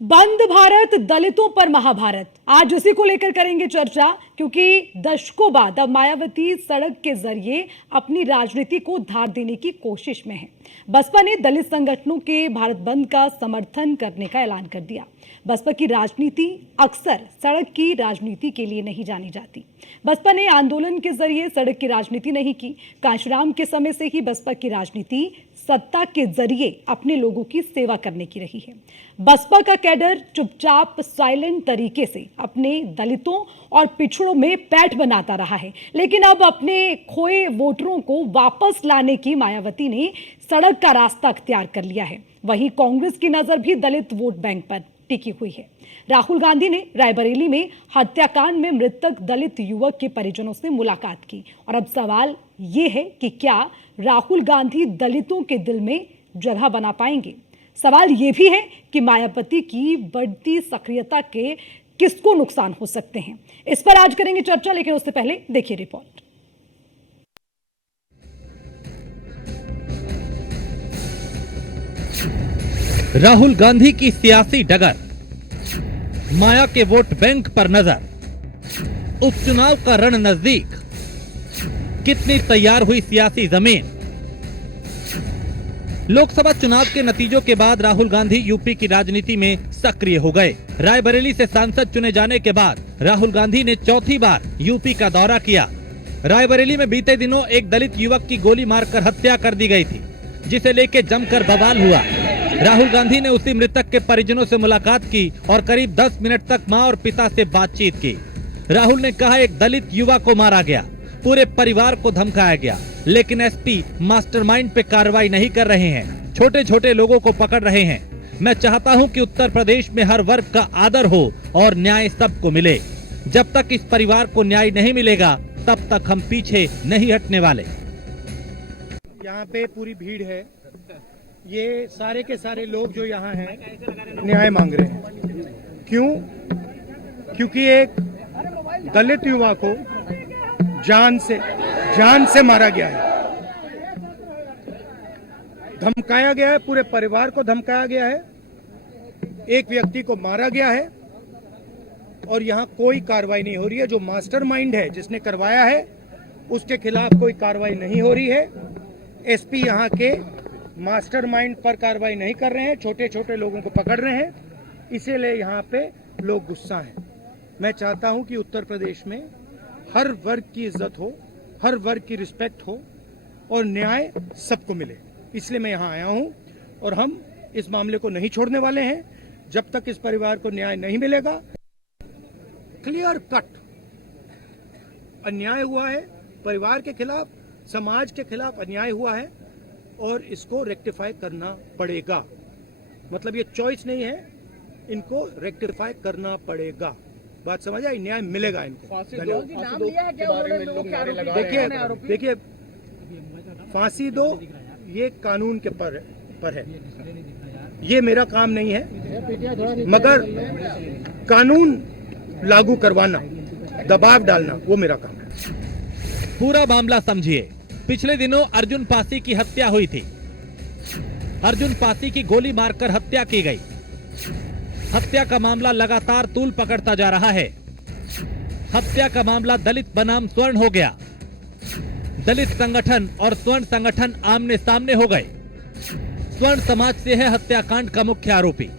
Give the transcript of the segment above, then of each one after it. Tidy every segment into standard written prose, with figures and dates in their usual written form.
बंद भारत दलितों पर महाभारत, आज उसी को लेकर करेंगे चर्चा, क्योंकि दशकों बाद अब मायावती सड़क के जरिए अपनी राजनीति को धार देने की कोशिश में है। बसपा ने दलित संगठनों के भारत बंद का समर्थन करने का ऐलान कर दिया। बसपा की राजनीति अक्सर सड़क की राजनीति के लिए नहीं जानी जाती। बसपा ने आंदोलन के जरिए सड़क की राजनीति नहीं की। कांशीराम के समय से ही बसपा की राजनीति सत्ता के जरिए अपने लोगों की सेवा करने की रही है। बसपा का कैडर चुपचाप साइलेंट तरीके से अपने दलितों और पिछड़ों में पैठ बनाता रहा है, लेकिन अब अपने खोए वोटरों को वापस लाने की मायावती ने सड़क का रास्ता अख्तियार कर लिया है। वहीं कांग्रेस की नजर भी दलित वोट बैंक पर टिकी हुई है। राहुल गांधी ने रायबरेली में हत्याकांड में मृतक दलित युवक के परिजनों से मुलाकात की और अब सवाल ये है कि क्या राहुल गांधी दलितों के दिल में जगह बना पाएंगे। सवाल ये भी है कि मायावती की बढ़ती सक्रियता के किसको नुकसान हो सकते हैं। इस पर आज करेंगे चर्चा, लेकिन उससे पहले देखिए रिपोर्ट। राहुल गांधी की सियासी डगर, माया के वोट बैंक पर नजर, उपचुनाव का रण नजदीक, कितनी तैयार हुई सियासी जमीन। लोकसभा चुनाव के नतीजों के बाद राहुल गांधी यूपी की राजनीति में सक्रिय हो गए। रायबरेली से सांसद चुने जाने के बाद राहुल गांधी ने चौथी बार यूपी का दौरा किया। रायबरेली में बीते दिनों एक दलित युवक की गोली मारकर हत्या कर दी गई थी, जिसे लेकर जमकर बवाल हुआ। राहुल गांधी ने उसी मृतक के परिजनों से मुलाकात की और करीब 10 मिनट तक मां और पिता से बातचीत की। राहुल ने कहा, एक दलित युवा को मारा गया, पूरे परिवार को धमकाया गया, लेकिन एसपी मास्टरमाइंड पे कार्रवाई नहीं कर रहे हैं, छोटे छोटे लोगों को पकड़ रहे हैं। मैं चाहता हूं कि उत्तर प्रदेश में हर वर्ग का आदर हो और न्याय सबको मिले। जब तक इस परिवार को न्याय नहीं मिलेगा, तब तक हम पीछे नहीं हटने वाले। यहाँ पे पूरी भीड़ है, ये सारे के सारे लोग जो यहाँ हैं न्याय मांग रहे हैं। क्यों? क्योंकि एक दलित युवा को जान से मारा गया है, धमकाया गया है, पूरे परिवार को धमकाया गया है, एक व्यक्ति को मारा गया है और यहाँ कोई कार्रवाई नहीं हो रही है। जो मास्टरमाइंड है, जिसने करवाया है, उसके खिलाफ कोई कार्रवाई नहीं हो रही है। एसपी यहाँ के मास्टरमाइंड पर कार्रवाई नहीं कर रहे हैं, छोटे छोटे लोगों को पकड़ रहे हैं, इसीलिए यहाँ पे लोग गुस्सा हैं। मैं चाहता हूँ कि उत्तर प्रदेश में हर वर्ग की इज्जत हो, हर वर्ग की रिस्पेक्ट हो और न्याय सबको मिले, इसलिए मैं यहाँ आया हूँ और हम इस मामले को नहीं छोड़ने वाले हैं जब तक इस परिवार को न्याय नहीं मिलेगा। क्लियर कट अन्याय हुआ है, परिवार के खिलाफ, समाज के खिलाफ अन्याय हुआ है और इसको रेक्टिफाई करना पड़ेगा। मतलब ये चॉइस नहीं है, इनको रेक्टिफाई करना पड़ेगा। बात समझ आई? न्याय मिलेगा इनको। देखिए फांसी दो, ये कानून के पर है, ये मेरा काम नहीं है, मगर कानून लागू करवाना, दबाव डालना, वो मेरा काम है। पूरा मामला समझिए। पिछले दिनों अर्जुन पासी की हत्या हुई थी। अर्जुन पासी की गोली मारकर हत्या की गई। हत्या का मामला लगातार तूल पकड़ता जा रहा है। हत्या का मामला दलित बनाम स्वर्ण हो गया। दलित संगठन और स्वर्ण संगठन आमने सामने हो गए। स्वर्ण समाज से है हत्याकांड का मुख्य आरोपी।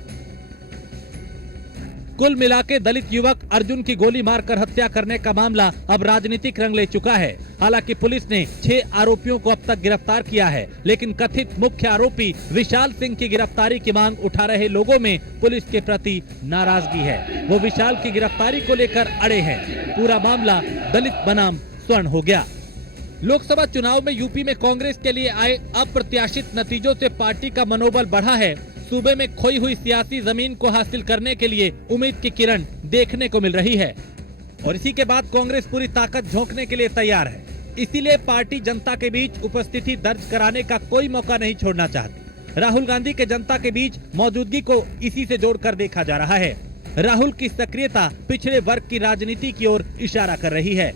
कुल मिलाके दलित युवक अर्जुन की गोली मारकर हत्या करने का मामला अब राजनीतिक रंग ले चुका है। हालांकि पुलिस ने 6 आरोपियों को अब तक गिरफ्तार किया है, लेकिन कथित मुख्य आरोपी विशाल सिंह की गिरफ्तारी की मांग उठा रहे लोगों में पुलिस के प्रति नाराजगी है। वो विशाल की गिरफ्तारी को लेकर अड़े हैं। पूरा मामला दलित बनाम स्वर्ण हो गया। लोकसभा चुनाव में यूपी में कांग्रेस के लिए आए अप्रत्याशित नतीजों से पार्टी का मनोबल बढ़ा है। सूबे में खोई हुई सियासी जमीन को हासिल करने के लिए उम्मीद की किरण देखने को मिल रही है और इसी के बाद कांग्रेस पूरी ताकत झोंकने के लिए तैयार है। इसीलिए पार्टी जनता के बीच उपस्थिति दर्ज कराने का कोई मौका नहीं छोड़ना चाहती। राहुल गांधी के जनता के बीच मौजूदगी को इसी से जोड़कर देखा जा रहा है। राहुल की सक्रियता पिछड़े वर्ग की राजनीति की ओर इशारा कर रही है।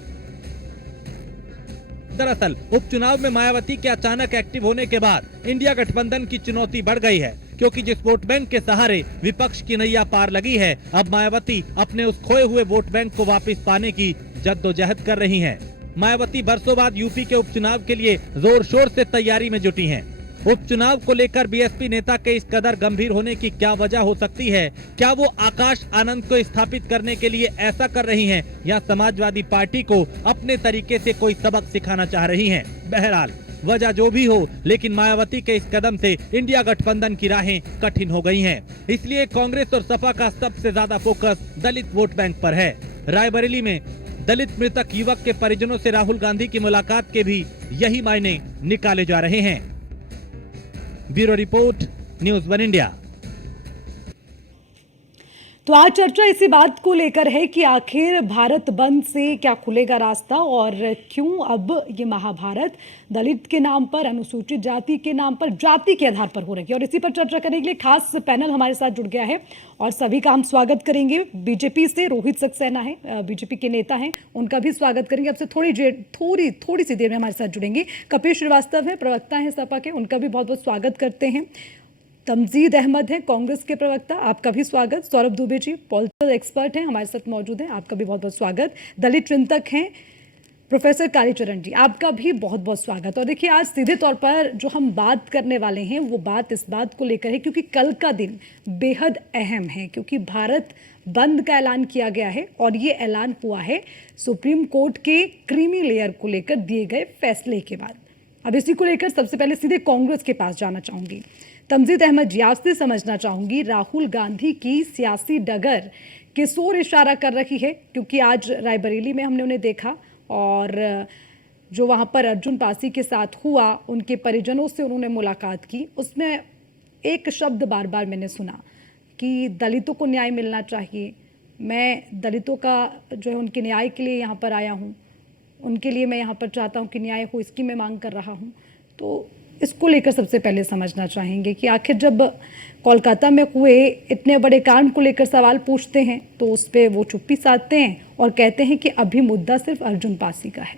दरअसल उपचुनाव में मायावती के अचानक एक्टिव होने के बाद इंडिया गठबंधन की चुनौती बढ़ गई है। क्योंकि जिस वोट बैंक के सहारे विपक्ष की नैया पार लगी है, अब मायावती अपने उस खोए हुए वोट बैंक को वापस पाने की जद्दोजहद कर रही हैं। मायावती बरसों बाद यूपी के उपचुनाव के लिए जोर शोर से तैयारी में जुटी हैं। उपचुनाव को लेकर बीएसपी नेता के इस कदर गंभीर होने की क्या वजह हो सकती है? क्या वो आकाश आनंद को स्थापित करने के लिए ऐसा कर रही हैं, या समाजवादी पार्टी को अपने तरीके से कोई सबक सिखाना चाह रही हैं? बहरहाल वजह जो भी हो, लेकिन मायावती के इस कदम से इंडिया गठबंधन की राहें कठिन हो गई हैं। इसलिए कांग्रेस और सपा का सबसे ज्यादा फोकस दलित वोट बैंक पर है। रायबरेली में दलित मृतक युवक के परिजनों से राहुल गांधी की मुलाकात के भी यही मायने निकाले जा रहे हैं। Bureau report, news one India. तो आज चर्चा इसी बात को लेकर है कि आखिर भारत बंद से क्या खुलेगा रास्ता और क्यों अब ये महाभारत दलित के नाम पर, अनुसूचित जाति के नाम पर, जाति के आधार पर हो रही है। और इसी पर चर्चा करने के लिए खास पैनल हमारे साथ जुड़ गया है और सभी का हम स्वागत करेंगे। बीजेपी से रोहित सक्सेना है, बीजेपी के नेता हैं, उनका भी स्वागत करेंगे। अब से थोड़ी सी देर में हमारे साथ जुड़ेंगे कपिल श्रीवास्तव है, प्रवक्ता हैं सपा के, उनका भी बहुत बहुत स्वागत करते हैं। तमजीद अहमद हैं, कांग्रेस के प्रवक्ता, आपका भी स्वागत। सौरभ दुबे जी पॉलिटिकल एक्सपर्ट हैं, हमारे साथ मौजूद हैं, आपका भी बहुत बहुत स्वागत। दलित चिंतक हैं प्रोफेसर कालीचरण जी, आपका भी बहुत बहुत स्वागत। और देखिए, आज सीधे तौर पर जो हम बात करने वाले हैं वो बात इस बात को लेकर है क्योंकि कल का दिन बेहद अहम है, क्योंकि भारत बंद का ऐलान किया गया है और ये ऐलान हुआ है सुप्रीम कोर्ट के क्रीमी लेयर को लेकर दिए गए फैसले के बाद। अब इसी को लेकर सबसे पहले सीधे कांग्रेस के पास जाना चाहूंगी। तमजीद अहमद जी, आपसे समझना चाहूंगी, राहुल गांधी की सियासी डगर किस ओर इशारा कर रही है? क्योंकि आज रायबरेली में हमने उन्हें देखा और जो वहां पर अर्जुन पासी के साथ हुआ, उनके परिजनों से उन्होंने मुलाकात की, उसमें एक शब्द बार बार मैंने सुना कि दलितों को न्याय मिलना चाहिए। मैं दलितों का जो है उनके न्याय के लिए यहाँ पर आया हूँ, उनके लिए मैं यहाँ पर चाहता हूँ कि न्याय हो, इसकी मैं मांग कर रहा हूँ। तो इसको लेकर सबसे पहले समझना चाहेंगे कि आखिर जब कोलकाता में हुए इतने बड़े कांड को लेकर सवाल पूछते हैं तो उस पर वो चुप्पी साधते हैं और कहते हैं कि अभी मुद्दा सिर्फ अर्जुन पासी का है।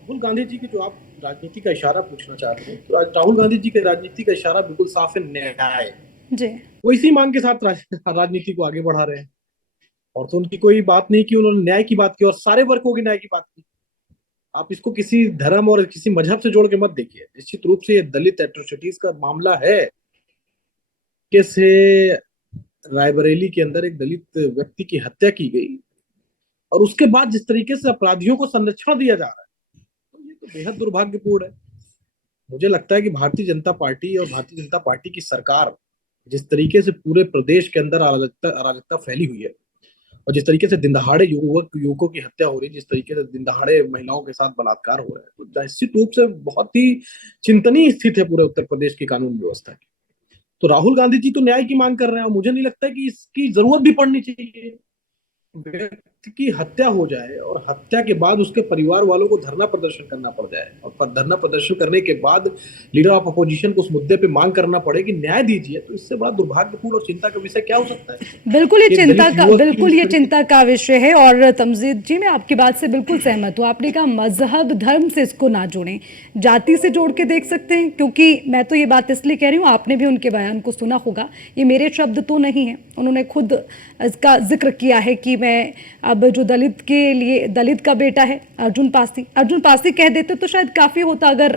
राहुल गांधी जी की जो आप राजनीति का इशारा पूछना चाहते हैं, तो आज राहुल गांधी जी के राजनीति का इशारा बिल्कुल साफ है, न्याय जी। वो इसी मांग के साथ राजनीति को आगे बढ़ा रहे हैं। और तो उनकी कोई बात नहीं कि उन्होंने न्याय की बात की और सारे वर्गों के न्याय की बात की। आप इसको किसी धर्म और किसी मजहब से जोड़ के मत देखिए। निश्चित रूप से ये दलित एट्रोसिटीज का मामला है। कैसे रायबरेली के अंदर एक दलित व्यक्ति की हत्या की गई और उसके बाद जिस तरीके से अपराधियों को संरक्षण दिया जा रहा है, तो ये तो बेहद दुर्भाग्यपूर्ण है। मुझे लगता है कि भारतीय जनता पार्टी और भारतीय जनता पार्टी की सरकार जिस तरीके से पूरे प्रदेश के अंदर अराजकता फैली हुई है और जिस तरीके से दिन दहाड़े युवकों की हत्या हो रही है, जिस तरीके से दिन दहाड़े महिलाओं के साथ बलात्कार हो रहा है, तो निश्चित रूप से बहुत ही चिंतनीय स्थिति है पूरे उत्तर प्रदेश की कानून व्यवस्था की। तो राहुल गांधी जी तो न्याय की मांग कर रहे हैं और मुझे नहीं लगता कि इसकी जरूरत भी पड़नी चाहिए। व्यक्ति की हत्या हो जाए और हत्या के बाद उसके परिवार वालों को धरना प्रदर्शन करना पड़ जाए और धरना प्रदर्शन करने के बाद लीडर ऑफ अपोजिशन को उस मुद्दे पे मांग करना पड़े कि न्याय दीजिए, तो इससे बड़ा दुर्भाग्यपूर्ण और चिंता का विषय क्या हो सकता है? बिल्कुल ये चिंता का विषय है। और तमजीद जी, मैं आपकी बात से बिल्कुल सहमत हूँ। आपने कहा मजहब धर्म से इसको ना जोड़ें, जाति से जोड़ के देख सकते हैं, क्योंकि मैं तो ये बात इसलिए कह रही हूँ, आपने भी उनके बयान को सुना होगा, ये मेरे शब्द तो नहीं है, उन्होंने खुद इसका जिक्र किया है कि मैं अब जो दलित के लिए, दलित का बेटा है अर्जुन पासी कह देते तो शायद काफ़ी होता अगर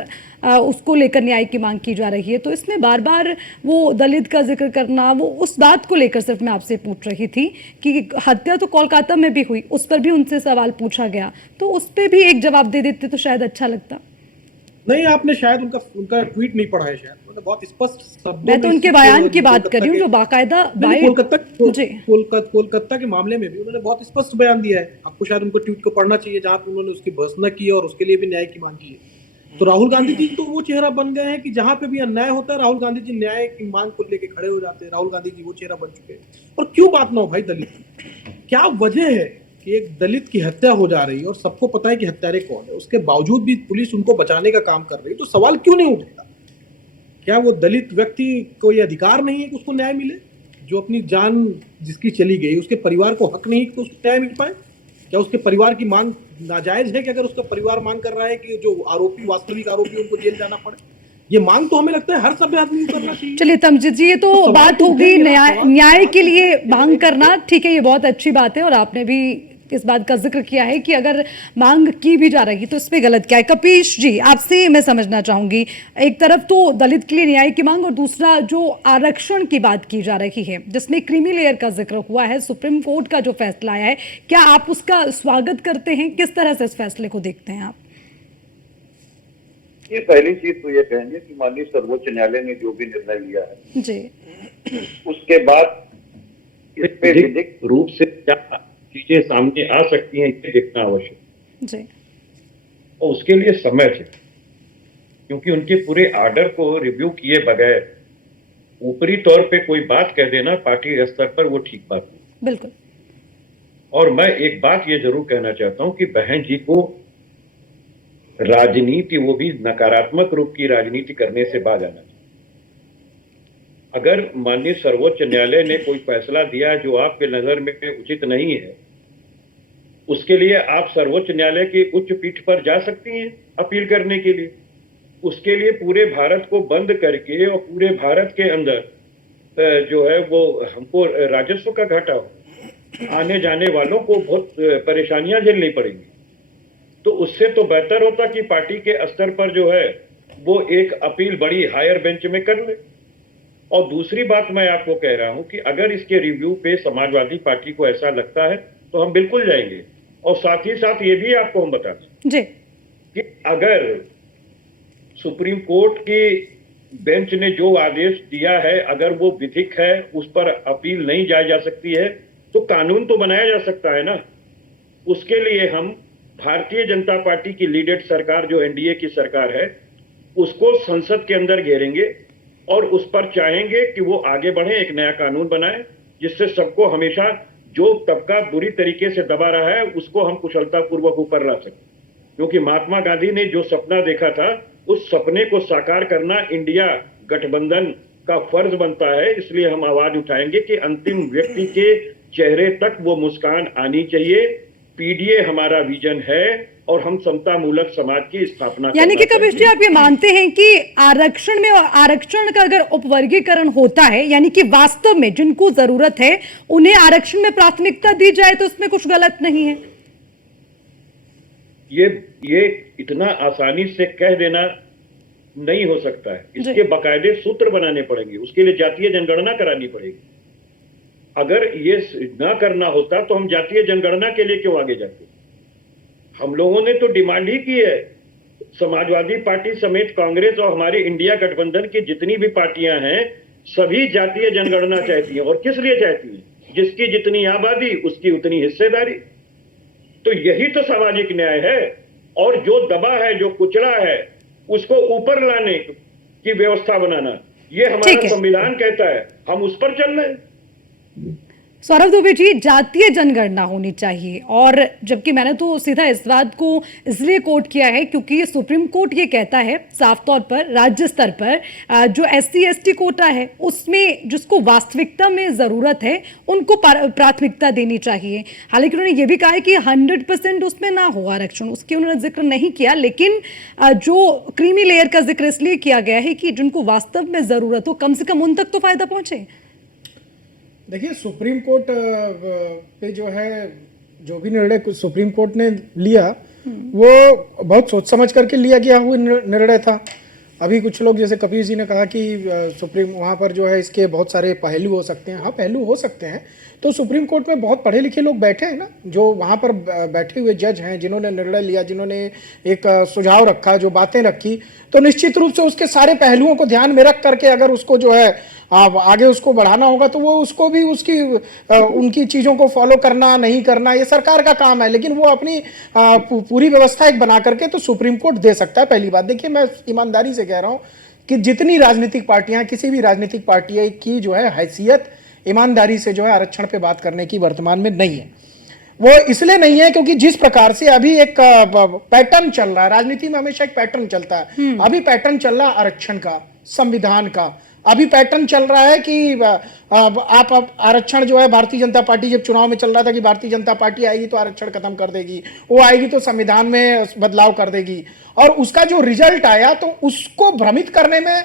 उसको लेकर न्याय की मांग की जा रही है। तो इसमें बार बार वो दलित का जिक्र करना, वो उस बात को लेकर सिर्फ मैं आपसे पूछ रही थी कि हत्या तो कोलकाता में भी हुई, उस पर भी उनसे सवाल पूछा गया, तो उस पर भी एक जवाब दे देते तो शायद अच्छा लगता। नहीं, आपने शायद उनका ट्वीट नहीं पढ़ा है, शायद उन्होंने बहुत स्पष्ट शब्दों मैं तो उनके बयान की बात कर रही हूँ जो बाकायदा कोलकाता के मामले में भी उन्होंने बहुत स्पष्ट बयान दिया है। आपको शायद उनको ट्वीट को पढ़ना चाहिए जहां पे उन्होंने उसकी भर्त्सना की और उसके लिए भी न्याय की मांग की है। तो राहुल गांधी जी तो वो चेहरा बन गए हैं कि जहां पे भी अन्याय होता है राहुल गांधी जी न्याय की मांग को लेके खड़े हो जाते हैं। राहुल गांधी जी वो चेहरा बन चुके हैं। और क्यों बात ना हो भाई दलित की? क्या वजह है कि एक दलित की हत्या हो जा रही है और सबको पता है कि हत्यारे कौन है, उसके बावजूद भी पुलिस उनको बचाने का काम कर रही है, तो सवाल क्यों नहीं उठेगा? क्या वो दलित व्यक्ति को ये अधिकार नहीं है कि उसको न्याय मिले? जो अपनी जान जिसकी चली गई, उसके परिवार को हक नहीं कि उसको न्याय मिल पाए? क्या उसके परिवार की मांग नाजायज है कि अगर उसका परिवार मांग कर रहा है कि जो आरोपी वास्तविक आरोपी उनको जेल जाना पड़े? ये मांग तो हमें लगता है हर सभ्य आदमी को करना चाहिए। चलिए तमजीत जी, ये तो सवाल बात तो होगी उठेंगे ना, न्याय सवाल न्याय के तो लिए उठेंगे। मांग करना, ठीक है, ये बहुत अच्छी बात है और आपने भी इस बात का जिक्र किया है कि अगर मांग की भी जा रही तो इसमें गलत क्या है। कपीश जी, आपसे मैं समझना चाहूंगी, एक तरफ तो दलित के लिए न्याय की मांग और दूसरा जो आरक्षण की बात की जा रही है जिसमें क्रीमी लेयर का जिक्र हुआ है, सुप्रीम कोर्ट का जो फैसला आया है, क्या आप उसका स्वागत करते हैं? किस तरह से इस फैसले को देखते हैं आप? ये पहली चीज तो ये कहेंगे कि माननीय सर्वोच्च न्यायालय ने जो भी निर्णय लिया है जी, उसके बाद इस पे विधिक रूप से क्या चीजें सामने आ सकती हैं ये देखना आवश्यक जी, और उसके लिए समय चाहिए, क्योंकि उनके पूरे आर्डर को रिव्यू किए बगैर ऊपरी तौर पे कोई बात कह देना पार्टी स्तर पर वो ठीक बात नहीं। बिल्कुल। और मैं एक बात ये जरूर कहना चाहता हूं कि बहन जी को राजनीति, वो भी नकारात्मक रूप की राजनीति करने से बाज आना चाहिए। अगर माननीय सर्वोच्च न्यायालय ने कोई फैसला दिया जो आपके नजर में उचित नहीं है, उसके लिए आप सर्वोच्च न्यायालय की उच्च पीठ पर जा सकती हैं अपील करने के लिए। उसके लिए पूरे भारत को बंद करके और पूरे भारत के अंदर जो है वो हमको राजस्व का घाटा हो, आने जाने वालों को बहुत परेशानियां झेलनी पड़ेंगी। तो उससे तो बेहतर होता कि पार्टी के स्तर पर जो है वो एक अपील बड़ी हायर बेंच में कर ले। और दूसरी बात मैं आपको कह रहा हूं कि अगर इसके रिव्यू पे समाजवादी पार्टी को ऐसा लगता है तो हम बिल्कुल जाएंगे। और साथ ही साथ ये भी आपको हम बताते जी, कि अगर सुप्रीम कोर्ट की बेंच ने जो आदेश दिया है अगर वो विधिक है, उस पर अपील नहीं जाई जा सकती है, तो कानून तो बनाया जा सकता है ना। उसके लिए हम भारतीय जनता पार्टी की लीडेड सरकार जो एनडीए की सरकार है उसको संसद के अंदर घेरेंगे और उस पर चाहेंगे कि वो आगे बढ़े, एक नया कानून बनाए जिससे सबको हमेशा जो तबका बुरी तरीके से दबा रहा है उसको हम कुशलतापूर्वक ऊपर ला सकें। क्योंकि महात्मा गांधी ने जो सपना देखा था उस सपने को साकार करना इंडिया गठबंधन का फर्ज बनता है। इसलिए हम आवाज उठाएंगे कि अंतिम व्यक्ति के चेहरे तक वो मुस्कान आनी चाहिए। पीडीए हमारा विजन है और हम समता मूलक समाज की स्थापना यानी कि करना कबीर जी, चाहते हैं। आप ये मानते हैं कि आरक्षण में आरक्षण का अगर उपवर्गीकरण होता है, यानी कि वास्तव में जिनको जरूरत है उन्हें आरक्षण में प्राथमिकता दी जाए तो उसमें कुछ गलत नहीं है? ये इतना आसानी से कह देना नहीं हो सकता है। इसके बाकायदे सूत्र बनाने पड़ेंगे, उसके लिए जातीय जनगणना करानी पड़ेगी। अगर ये ना करना होता तो हम जातीय जनगणना के लिए क्यों आगे जाते? हम लोगों ने तो डिमांड ही की है, समाजवादी पार्टी समेत कांग्रेस और हमारी इंडिया गठबंधन की जितनी भी पार्टियां हैं सभी जातीय जनगणना चाहती हैं। और किस लिए चाहती हैं? जिसकी जितनी आबादी उसकी उतनी हिस्सेदारी। तो यही तो सामाजिक न्याय है। और जो दबा है, जो कुचला है, उसको ऊपर लाने की व्यवस्था बनाना, ये ठीक हमारा है। संविधान कहता है, हम उस पर चल रहे हैं। सौरभ दुबे जी, जातीय जनगणना होनी चाहिए, और जबकि मैंने तो सीधा इस बात को इसलिए कोट किया है क्योंकि सुप्रीम कोर्ट ये कहता है साफ तौर पर राज्य स्तर पर जो SC/ST कोटा है उसमें जिसको वास्तविकता में जरूरत है उनको प्राथमिकता देनी चाहिए। हालांकि उन्होंने ये भी कहा है कि 100% उसमें ना हो आरक्षण, उसकी उन्होंने जिक्र नहीं किया, लेकिन जो क्रीमी लेयर का जिक्र इसलिए किया गया है कि जिनको वास्तव में जरूरत हो कम से कम उन तक तो फायदा पहुंचे। देखिए, सुप्रीम कोर्ट पे जो है जो भी निर्णय सुप्रीम कोर्ट ने लिया वो बहुत सोच समझ करके लिया गया हुआ निर्णय था। अभी कुछ लोग जैसे कपिल जी ने कहा कि सुप्रीम वहाँ पर जो है इसके बहुत सारे पहलू हो सकते हैं। हाँ, पहलू हो सकते हैं। तो सुप्रीम कोर्ट में बहुत पढ़े लिखे लोग बैठे हैं ना, जो वहाँ पर बैठे हुए जज हैं, जिन्होंने निर्णय लिया, जिन्होंने एक सुझाव रखा, जो बातें रखी, तो निश्चित रूप से उसके सारे पहलुओं को ध्यान में रख करके अगर उसको जो है आगे उसको बढ़ाना होगा तो वो उसको भी उसकी उनकी चीज़ों को फॉलो करना नहीं करना ये सरकार का काम है। लेकिन वो अपनी पूरी व्यवस्था एक बना करके तो सुप्रीम कोर्ट दे सकता है। पहली बात, देखिए मैं ईमानदारी से कह रहा हूँ कि जितनी राजनीतिक पार्टियां, किसी भी राजनीतिक पार्टी की जो है हैसियत ईमानदारी से जो है आरक्षण पे बात करने की वर्तमान में नहीं है। वो इसलिए नहीं है क्योंकि जिस प्रकार से अभी एक पैटर्न चल रहा है, राजनीति में हमेशा एक पैटर्न चलता है, अभी पैटर्न चल रहा है आरक्षण का, संविधान का, अभी पैटर्न चल रहा है कि आप आरक्षण जो है, भारतीय जनता पार्टी जब चुनाव में चल रहा था कि भारतीय जनता पार्टी आएगी तो आरक्षण खत्म कर देगी, वो आएगी तो संविधान में बदलाव कर देगी, और उसका जो रिजल्ट आया तो उसको भ्रमित करने में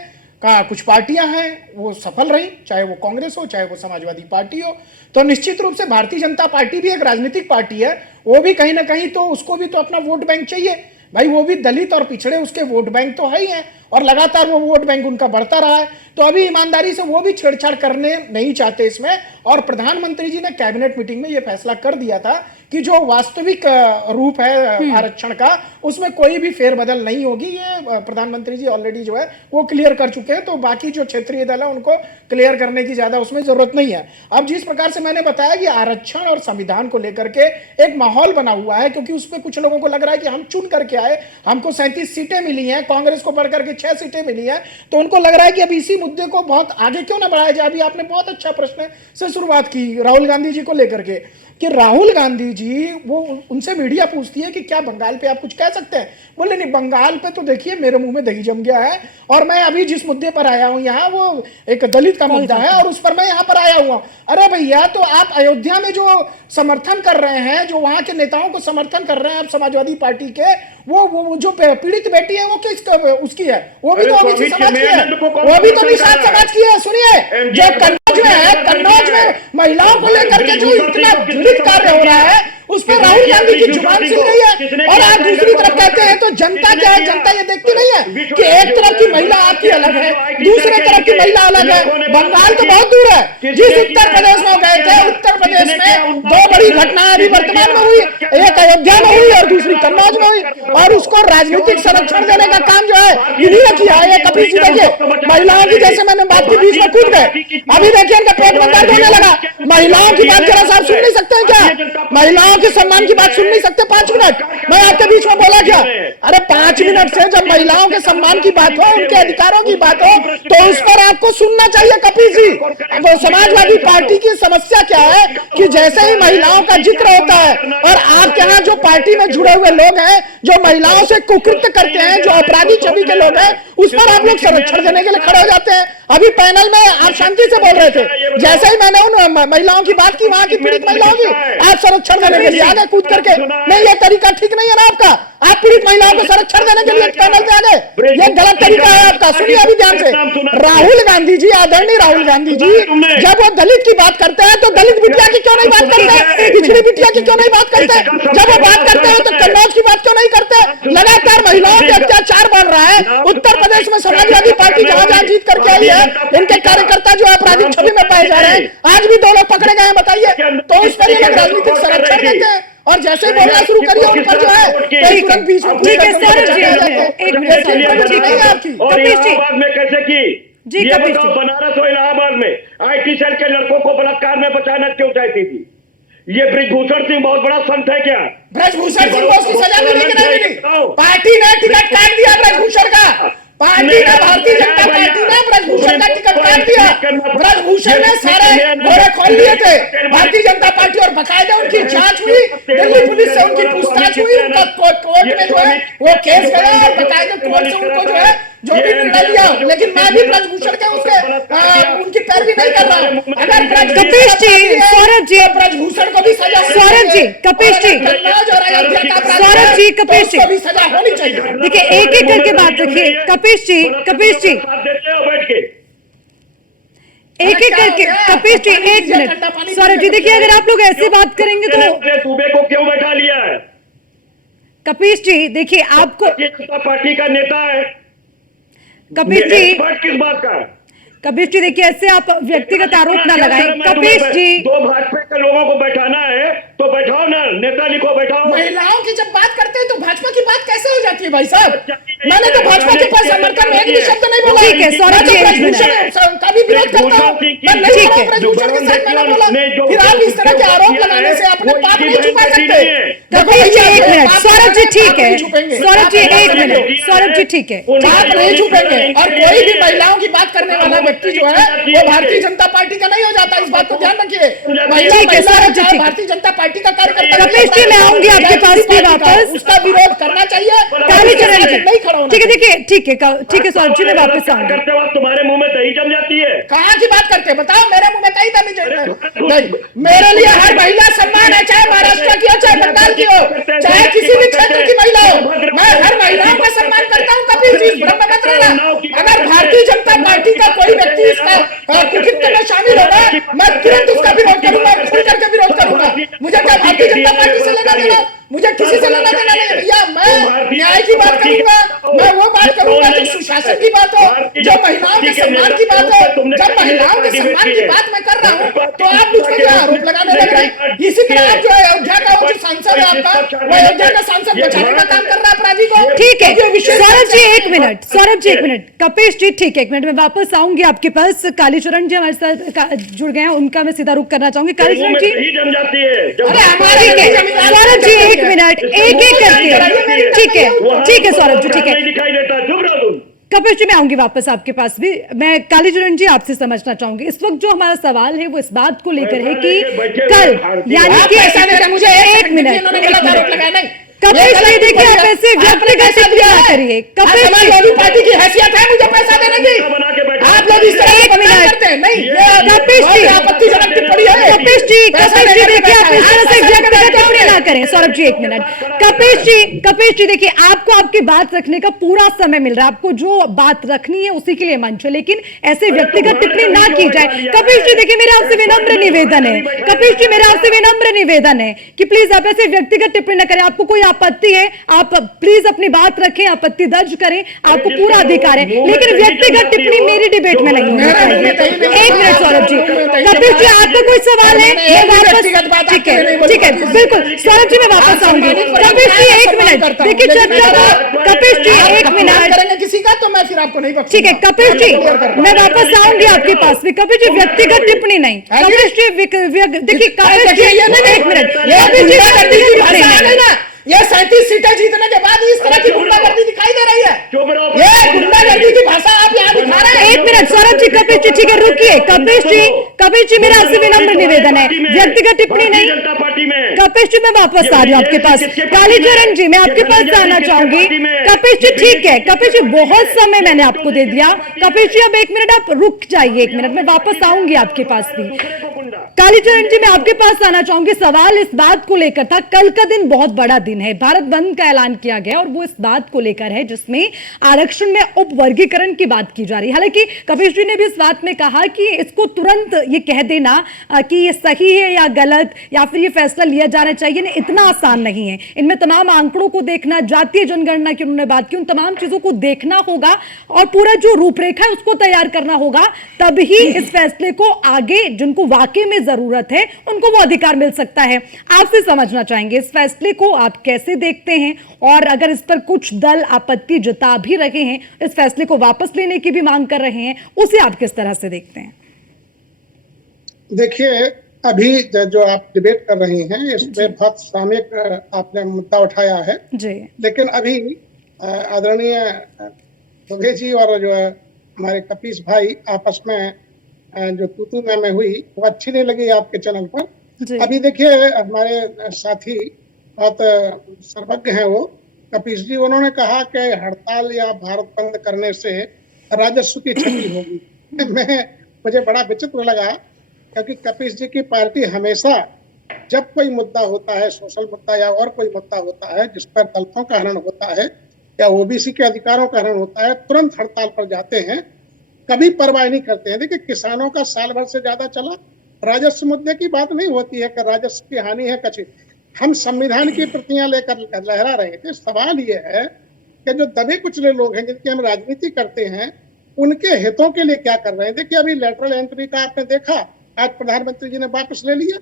कुछ पार्टियां हैं वो सफल रही, चाहे वो कांग्रेस हो चाहे वो समाजवादी पार्टी हो। तो निश्चित रूप से भारतीय जनता पार्टी भी एक राजनीतिक पार्टी है, वो भी कहीं ना कहीं तो उसको भी तो अपना वोट बैंक चाहिए भाई, वो भी दलित और पिछड़े उसके वोट बैंक तो है ही हैं, और लगातार वो वोट बैंक उनका बढ़ता रहा है। तो अभी ईमानदारी से वो भी छेड़छाड़ करने नहीं चाहते इसमें, और प्रधानमंत्री जी ने कैबिनेट मीटिंग में ये फैसला कर दिया था कि जो वास्तविक रूप है आरक्षण का उसमें कोई भी फेरबदल नहीं होगी। ये प्रधानमंत्री जी ऑलरेडी जो है वो क्लियर कर चुके हैं, तो बाकी जो क्षेत्रीय दल है उनको क्लियर करने की ज्यादा उसमें जरूरत नहीं है। अब जिस प्रकार से मैंने बताया कि आरक्षण और संविधान को लेकर के एक माहौल बना हुआ है, क्योंकि उसमें कुछ लोगों को लग रहा है कि हम चुन करके आए, हमको 37 सीटें मिली हैं, कांग्रेस को बढ़कर के 6 सीटें मिली हैं, तो उनको लग रहा है कि अब इसी मुद्दे को बहुत आगे क्यों ना बढ़ाया जाए। अभी आपने बहुत अच्छा प्रश्न से शुरुआत की राहुल गांधी जी को लेकर के, कि राहुल गांधी जी वो उनसे मीडिया पूछती है कि क्या बंगाल पे आप कुछ कह सकते हैं, बोले नहीं बंगाल पे तो देखिए मेरे मुंह में दही जम गया है, और मैं अभी जिस मुद्दे पर आया हूं यहाँ वो एक दलित का मुद्दा है और उस पर मैं यहाँ पर आया हुआ। अरे भैया, तो आप अयोध्या में जो समर्थन कर रहे हैं, जो वहां के नेताओं को समर्थन कर रहे हैं आप समाजवादी पार्टी के, वो जो पीड़ित बेटी है वो किस उसकी है, वो भी तो ओबीसी समाज की है, वो भी तो निषाद समाज की है। सुनिए, जो कन्नौज में है, कन्नौज में महिलाओं को लेकर के जो इतना पीड़ित कार्य हो रहा है उस पर राहुल गांधी की जुबान सिल गई है, और आप दूसरी तरफ कहते हैं तो जनता क्या है, जनता ये देखती नहीं है कि एक तरफ की महिला आपकी अलग है, दूसरे तरफ की महिला अलग है। बंगाल तो बहुत दूर है, जिस उत्तर प्रदेश में गए थे, उत्तर प्रदेश में 2 बड़ी घटनाएं अभी वर्तमान में हुई, एक अयोध्या में हुई और दूसरी कन्नौज में हुई, और उसको राजनीतिक संरक्षण देने का काम जो है इन्हीं ने किया है। कभी देखिए महिलाओं की, जैसे मैंने बात की बीच में कूद गए, अभी देखिए इनका पेट में दर्द होने लगा। महिलाओं की बात जरा साहब सुन नहीं सकते हैं क्या? महिलाओं के सम्मान की बात सुन नहीं सकते? 5 मिनट मैं आपके बीच में बोला क्या? अरे 5 मिनट से जब महिलाओं के सम्मान की बात हो, उनके अधिकारों की बात हो, तो उस पर आपको सुनना चाहिए कपिल जी। अब समाजवादी पार्टी की समस्या क्या है कि जैसे ही महिलाओं का जिक्र होता है, और आपके यहाँ जो पार्टी में जुड़े हुए लोग हैं जो महिलाओं से कुकृत्य करते हैं, जो अपराधी छवि के लोग हैं, उस पर आप लोग संरक्षण देने के लिए खड़े हो जाते हैं। अभी पैनल में आप शांति से बोल रहे थे, जैसे ही मैंने उन महिलाओं की बात की, वहां की पीड़ित महिलाओं की, आप संरक्षण देने के लिए आगे कूद करके, नहीं ये तरीका ठीक नहीं है ना आपका, आप पीड़ित महिलाओं को संरक्षण देने के लिए पैनल पे आगे, ये गलत तरीका है आपका। सुनिए अभी ध्यान से, राहुल गांधी जी, आदरणीय राहुल गांधी जी, जब वो दलित की बात करते हैं तो दलित बिटिया की क्यों नहीं बात करते, पिछड़ी बिटिया की क्यों नहीं बात करते, जब वो बात करते हैं तो कन्नौज की बात क्यों नहीं करते? लगातार महिलाओं पे अत्याचार बढ़ रहा है। उत्तर प्रदेश में समाजवादी पार्टी जहां जहां जीत करके आई है, इनके कार्यकर्ता जो आपराधिक छवि में पाए जा रहे हैं, आज भी 2 लोग पकड़े गए हैं, बताइए, तो उस पर ये लोग राजनीतिक संरक्षण देते हैं, और जैसे ही बोलना शुरू करिए उन पर जो है तुरंत बीच में ठीक है सर जी, एक मिनट और इलाहाबाद में कैसे की जी, ये कपिल बताओ, जी। बनारस और इलाहाबाद में IT सेल के लड़कों को बलात्कार में बचाना क्यों चाहती थी? ये ब्रिजभूषण सिंह बहुत बड़ा संत है क्या? ब्रजभूषण सिंह को उसकी सजा मिली कि नहीं मिली? पार्टी ने टिकट काट दिया ब्रजभूषण का, पार्टी ने, भारतीय जनता पार्टी ने ब्रजभूषण का टिकट काट दिया। ब्रजभूषण ने सारे घोड़े खोल लिए थे भारतीय जनता पार्टी, और बकायदा उनकी जांच हुई, दिल्ली पुलिस से उनकी पूछताछ हुई, उनका कोर्ट में जो है वो केस गया, और बकायदा कोर्ट से उनको जो है जो भी निर्णय लिया। लेकिन मैं भी ब्रजभूषण के उनकी पैरवी नहीं कर रहा हूँ। अगर कपिल जी, सौरभ जी, ब्रजभूषण को भी सजा, सौरभ जी, कपिल जी, सौरभ जी, कपिल जी, भी सजा होनी चाहिए। देखिए एक एक करके बात रखिए। कपिल जी, कपिल जी, बैठ के एक एक करके, कपिल जी एक मिनट। सौरभ जी देखिए, अगर आप लोग ऐसे बात करेंगे तो सूबे को क्यों बैठा लिया है? कपिल जी देखिए, आपको भारतीय जनता पार्टी का नेता है, कपिल जी, एक्सपर्ट किस बात का? कपिल जी देखिए, ऐसे आप व्यक्तिगत आरोप ना लगाएं। कपिल जी, 2 भाजपा के लोगों को बैठाना है तो बैठाओ ना, नेता लिखो, बैठाओ। महिलाओं की जब बात करते हैं तो भाजपा की बात कैसे हो जाती है भाई साहब? मैंने तो भाजपा के पास समर्थन में एक भी शब्द नहीं बोला। ठीक है, सौरभ जी, ब्रजभूषण का भी विरोध करता हूँ, मैं नहीं ठीक बोला है। ब्रजभूषण के साथ मैंने बोला। फिर आप इस तरह के आरोप लगाने से अपने पाप नहीं छुपा सकते। कपिल जी एक मिनट। सौरभ जी ठीक है, सौरभ जी एक मिनट, सौरभ जी ठीक है, पाप नहीं छुपेंगे, और कोई भी महिलाओं की बात करने वाला व्यक्ति जो है वो भारतीय जनता पार्टी का नहीं हो जाता, इस बात को ध्यान रखिए। ठीक है, सौरभ जी, ठीक है। भारतीय जनता पार्टी का कार्यकर्ता, कपिल जी मैं आऊंगी आपके पास भी वापस, उसका विरोध करना चाहिए, कालीचरण जी, नहीं खड़ा होना ठीक है, देखिए ठीक है, ठीक है सौरभ जी मैं वापस आऊंगी। करते वक्त तुम्हारे मुंह में दही जम जाती जाती है। कहाँ की बात करते हैं बताओ, मेरे मुंह में कहीं दम अरे, नहीं। मेरे लिए हर महिला सम्मान है, चाहे महाराष्ट्र की हो, चाहे बंगाल की हो, चाहे किसी भी क्षेत्र की महिला हो। मैं हर महिलाओं का सम्मान करता हूँ। कभी भी इस भ्रम में मत रहना। अगर भारतीय जनता पार्टी का कोई व्यक्ति इसका कुकृत्य में शामिल होगा, मैं तुरंत उसका विरोध करूंगा, खुल करके विरोध करूंगा। मुझे क्या भारतीय जनता पार्टी से लेना देना, मुझे किसी से लेना देना नहीं है भैया। मैं न्याय की बात करूंगा, मैं वो बात करूंगा जो सुशासन की बात हो, जो महिलाओं के सम्मान की बात हो। जब महिलाओं के सम्मान की बात मैं कर रहा हूँ तो आप मुझ पर क्या आरोप लगाने लग रहे हैं? इसी तरह आप जो अयोध्या का वो जो सांसद है आपका, वो अयोध्या का सांसद बचाने का काम कर रहा है अपराधी को। ठीक है सौरभ जी एक मिनट, सौरभ जी एक मिनट, कपिश जी ठीक है एक मिनट, मैं वापस आऊंगी आपके पास। कालीचरण जी हमारे साथ जुड़ गए हैं, उनका मैं सीधा रुख करना चाहूंगी। कालीचरण जी ही जम जाती है जब अरे हमारे ठीक है सौरभ जी एक मिनट, एक एक करके, ठीक है सौरभ जी ठीक है। नहीं दिखाई देता, चुप रहो तुम। कपिश जी मैं आऊंगी वापस आपके पास भी। मैं कालीचरण जी आपसे समझना चाहूंगी, इस वक्त जो हमारा सवाल है वो इस बात को लेकर है कि कल यानी कि ऐसा नहीं था, मुझे एक मिनट, इन्होंने गलत आरोप लगाया नहीं। कपिश जी देखिए आप ऐसे व्यक्तिगत टिप्पणी ना करिए। कपिश जी समाजवादी पार्टी की हैसियत है मुझे पैसा देने की। बना के बैठे आप लोग इस तरह एक से बदनाम मिनट। करते हैं। नहीं कपिश जी, आपत्तिजनक टिप्पणी है। कपिश जी पैसा देखिए देने का आप इस तरह से व्यक्तिगत टिप्पणी ना करें। सौरभ जी एक मिनट, कपिश जी देखिए आपको आपकी बात रखने का पूरा समय मिल रहा है, आपको जो बात रखनी है उसी के लिए मंच है, लेकिन ऐसे व्यक्तिगत टिप्पणी ना की जाए। कपिश जी देखिए मेरा आपसे विनम्र निवेदन है, कपिश जी मेरा आपसे विनम्र निवेदन है कि प्लीज आप ऐसे व्यक्तिगत टिप्पणी ना करें। आपको कोई आपत्ति है आप प्लीज अपनी बात रखें, आपत्ति दर्ज करें, आपको पूरा अधिकार है, लेकिन व्यक्तिगत टिप्पणी मेरी डिबेट में नहीं होनी चाहिए। एक मिनट सौरभ जी, कपिश जी आपको कोई सवाल है? ठीक है बिल्कुल सौरभ जी मैं वापस आऊंगी। कपिश जी एक मिनट देखिए चर्चा, कपिश जी एक मिनट करेंगे किसी का तो मैं फिर आपको नहीं बख्शूंगा। ठीक है कपिश जी मैं वापस आऊंगी आपके पास भी। कपिश जी व्यक्तिगत टिप्पणी नहीं, कपिश जी देखिए कपिश जी एक मिनट, कपिश जी व्यक्तिगत टिप्पणी नहीं। ये 37 सीटें जीतने के बाद इस तरह की गुंडागर्दी दिखाई दे रही है। चुप रहो। ये गुंडागर्दी की भाषा आप यहाँ दिखा रहे हैं। एक मिनट सौरभ जी, कपिश जी ठीक है रुकिए। कपिश जी मेरा आपसे विनम्र निवेदन है, व्यक्तिगत टिप्पणी नहीं। जनता पार्टी में कपिश जी मैं वापस आ रही हूँ आपके पास। कालीचरण जी मैं आपके पास आना चाहूंगी। कपिश जी ठीक है, कपिश जी बहुत समय मैंने आपको दे दिया। कपिश जी अब एक मिनट आप रुक जाइए, एक मिनट मैं वापस आऊंगी आपके पास भी। कालीचरण जी मैं आपके पास आना चाहूंगी। सवाल इस बात को लेकर था, कल का दिन बहुत बड़ा दिन है, भारत बंद का ऐलान किया गया और वो इस बात को लेकर है जिसमें आरक्षण में उपवर्गीकरण की बात की जा रही है। हालांकि कपिश जी ने भी इस बात में कहा कि इसको तुरंत ये कह देना कि ये सही है या गलत या फिर ये फैसला लिया जाना चाहिए ना, इतना आसान नहीं है। इनमें तमाम आंकड़ों को देखना, जातीय जनगणना की उन्होंने बात की, उन तमाम चीजों को देखना होगा और पूरा जो रूपरेखा है उसको तैयार करना होगा, तभी इस फैसले को आगे जिनको वाकई में जरूरत है उनको वो अधिकार मिल सकता है। आपसे समझना चाहेंगे इस फैसले को आप कैसे देखते हैं, और अगर इस पर कुछ दल आपत्ति जता भी रहे हैं, इस फैसले को वापस लेने की भी मांग कर रहे हैं, उसे आप किस तरह से देखते हैं? देखिए अभी जो आप डिबेट कर रही हैं इसमें बहुत सामयिक आपने मुद्दा उठाया है जी, लेकिन अभी आदरणीय दुबे जी और जो है हमारे कपिश भाई आपस में जो तू मैं हुई वो अच्छी नहीं लगी आपके चैनल पर। अभी देखिए हमारे साथी बहुत सर्वज्ञ हैं वो कपिश जी, उन्होंने कहा कि हड़ताल या भारत बंद करने से राजस्व की क्षति होगी। मुझे बड़ा विचित्र लगा क्योंकि कपिश जी की पार्टी हमेशा जब कोई मुद्दा होता है, सोशल मुद्दा या और कोई मुद्दा होता है जिस पर दलितों का हनन होता है या ओबीसी के अधिकारों का हनन होता है, तुरंत हड़ताल पर जाते हैं, कभी परवाह नहीं करते हैं। देखिए किसानों का साल भर से ज्यादा चला, राजस्व मुद्दे की बात नहीं होती है कि राजस्व की हानि है कच्ची। हम संविधान की प्रतियां लेकर लहरा रहे थे। सवाल ये है कि जो दबे कुचले लोग हैं जिनकी हम राजनीति करते हैं उनके हितों के लिए क्या कर रहे हैं। देखिए अभी लेटरल एंट्री का आपने देखा, आज प्रधानमंत्री जी ने वापस ले लिया,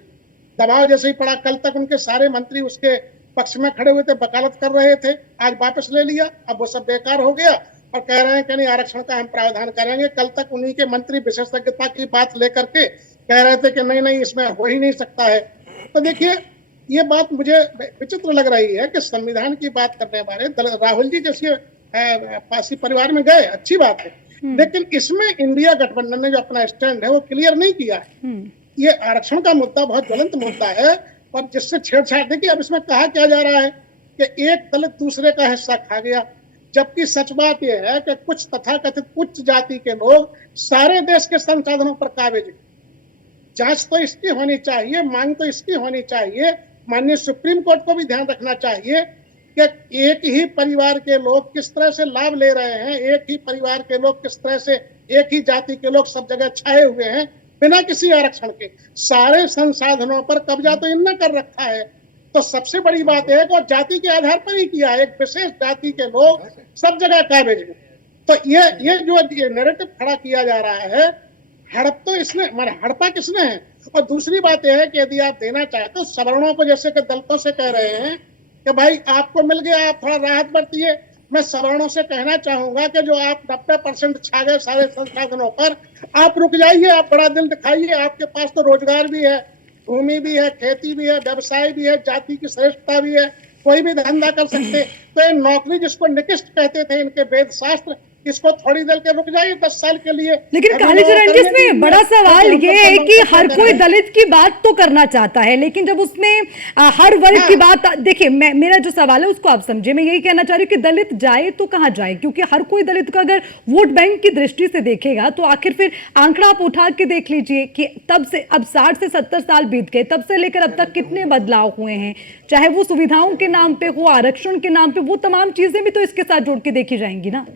दबाव जैसे ही पड़ा। कल तक उनके सारे मंत्री उसके पक्ष में खड़े हुए थे, वकालत कर रहे थे, आज वापस ले लिया। अब वो सब बेकार हो गया और कह रहे हैं कि नहीं आरक्षण का हम प्रावधान करेंगे। कल तक उन्हीं के मंत्री विशेषज्ञता की बात लेकर के कह रहे थे कि नहीं इसमें हो ही नहीं सकता है। तो देखिए ये बात मुझे विचित्र लग रही है कि संविधान की बात करने वाले राहुल जी जैसे पासी परिवार में गए, अच्छी बात है, लेकिन इसमें इंडिया गठबंधन ने जो अपना स्टैंड है वो क्लियर नहीं किया है। ये आरक्षण का मुद्दा बहुत ज्वलंत मुद्दा है और जिससे छेड़छाड़, देखिए अब इसमें कहा क्या जा रहा है कि एक दलित दूसरे का हिस्सा खा गया। जबकि सच बात यह है कि कुछ तथाकथित उच्च जाति के लोग सारे देश के संसाधनों पर काबिज हैं। जांच तो इसकी होनी चाहिए, मांग तो इसकी होनी चाहिए। माननीय सुप्रीम कोर्ट को भी ध्यान रखना चाहिए कि एक ही परिवार के लोग किस तरह से लाभ ले रहे हैं, एक ही परिवार के लोग किस तरह से, एक ही जाति के लोग सब जगह छाए हुए हैं बिना किसी आरक्षण के। सारे संसाधनों पर कब्जा तो इनने कर रखा है। तो सबसे बड़ी बात है कि जाति के आधार पर ही किया है, एक विशेष जाति के लोग सब जगह काबिज हैं। तो ये जो नैरेटिव खड़ा किया जा रहा है, हड़प तो इसने, हड़पा किसने है? और दूसरी बात यह है कि यदि आप देना चाहते हो सवर्णों को, जैसे कि दलितों से कह रहे हैं कि भाई आपको मिल गया, आप थोड़ा राहत बरतिए, मैं सवर्णों से कहना चाहूंगा कि जो आप 90% छा गए सारे संसाधनों पर, आप रुक जाइए, आप बड़ा दिल दिखाइए। आपके पास तो रोजगार भी है, भूमि भी है, खेती भी है, व्यवसाय भी है, जाति की श्रेष्ठता भी है, कोई भी धंधा कर सकते। तो ये नौकरी जिसको निकृष्ट कहते थे इनके वेद शास्त्र, इसको थोड़ी देर के रुक जाइए 10 साल के लिए। लेकिन कालीचरण जी, इसमें बड़ा सवाल ये है कि हर कोई दलित की बात तो करना चाहता है, लेकिन जब उसमें हर वर्ग की बात, देखिए मेरा जो सवाल है उसको आप समझे। मैं यही कहना चाह रही हूँ कि दलित जाए तो कहाँ जाए, क्योंकि हर कोई दलित का अगर वोट बैंक की दृष्टि से देखेगा तो आखिर फिर आंकड़ा आप उठा के देख लीजिए कि तब से अब 60 से 70 साल बीत गए, तब से लेकर अब तक कितने बदलाव हुए हैं, चाहे वो सुविधाओं के नाम पे हो, आरक्षण के नाम पे, वो तमाम चीजें भी तो इसके साथ जोड़ के देखी जाएंगी ना।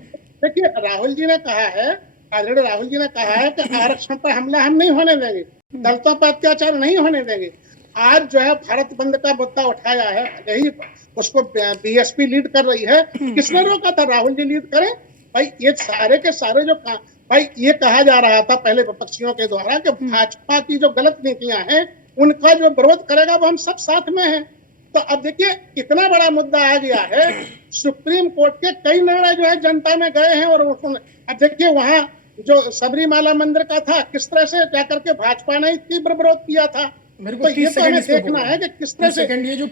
देखिए, राहुल जी ने कहा है, आदरणीय राहुल जी ने कहा है कि आरक्षण पर हमला हम नहीं होने देंगे, दलितों पर अत्याचार नहीं होने देंगे। आज जो है भारत बंद का मुद्दा उठाया है, यही उसको बीएसपी लीड कर रही है। किसने रोका था? राहुल जी लीड करें भाई। ये सारे के सारे जो भाई ये कहा जा रहा था पहले विपक्षियों के द्वारा कि भाजपा की जो गलत नीतियां हैं उनका जो विरोध करेगा वो हम सब साथ में हैं। तो अब देखिए इतना बड़ा मुद्दा आ गया है, सुप्रीम कोर्ट के कई निर्णय जो है जनता में गए हैं। और अब देखिए वहां जो सबरीमाला मंदिर का था, किस तरह से जाकर के भाजपा ने तीव्र विरोध किया था। तो ये तो हमें देखना है कि किस तरह से दलितों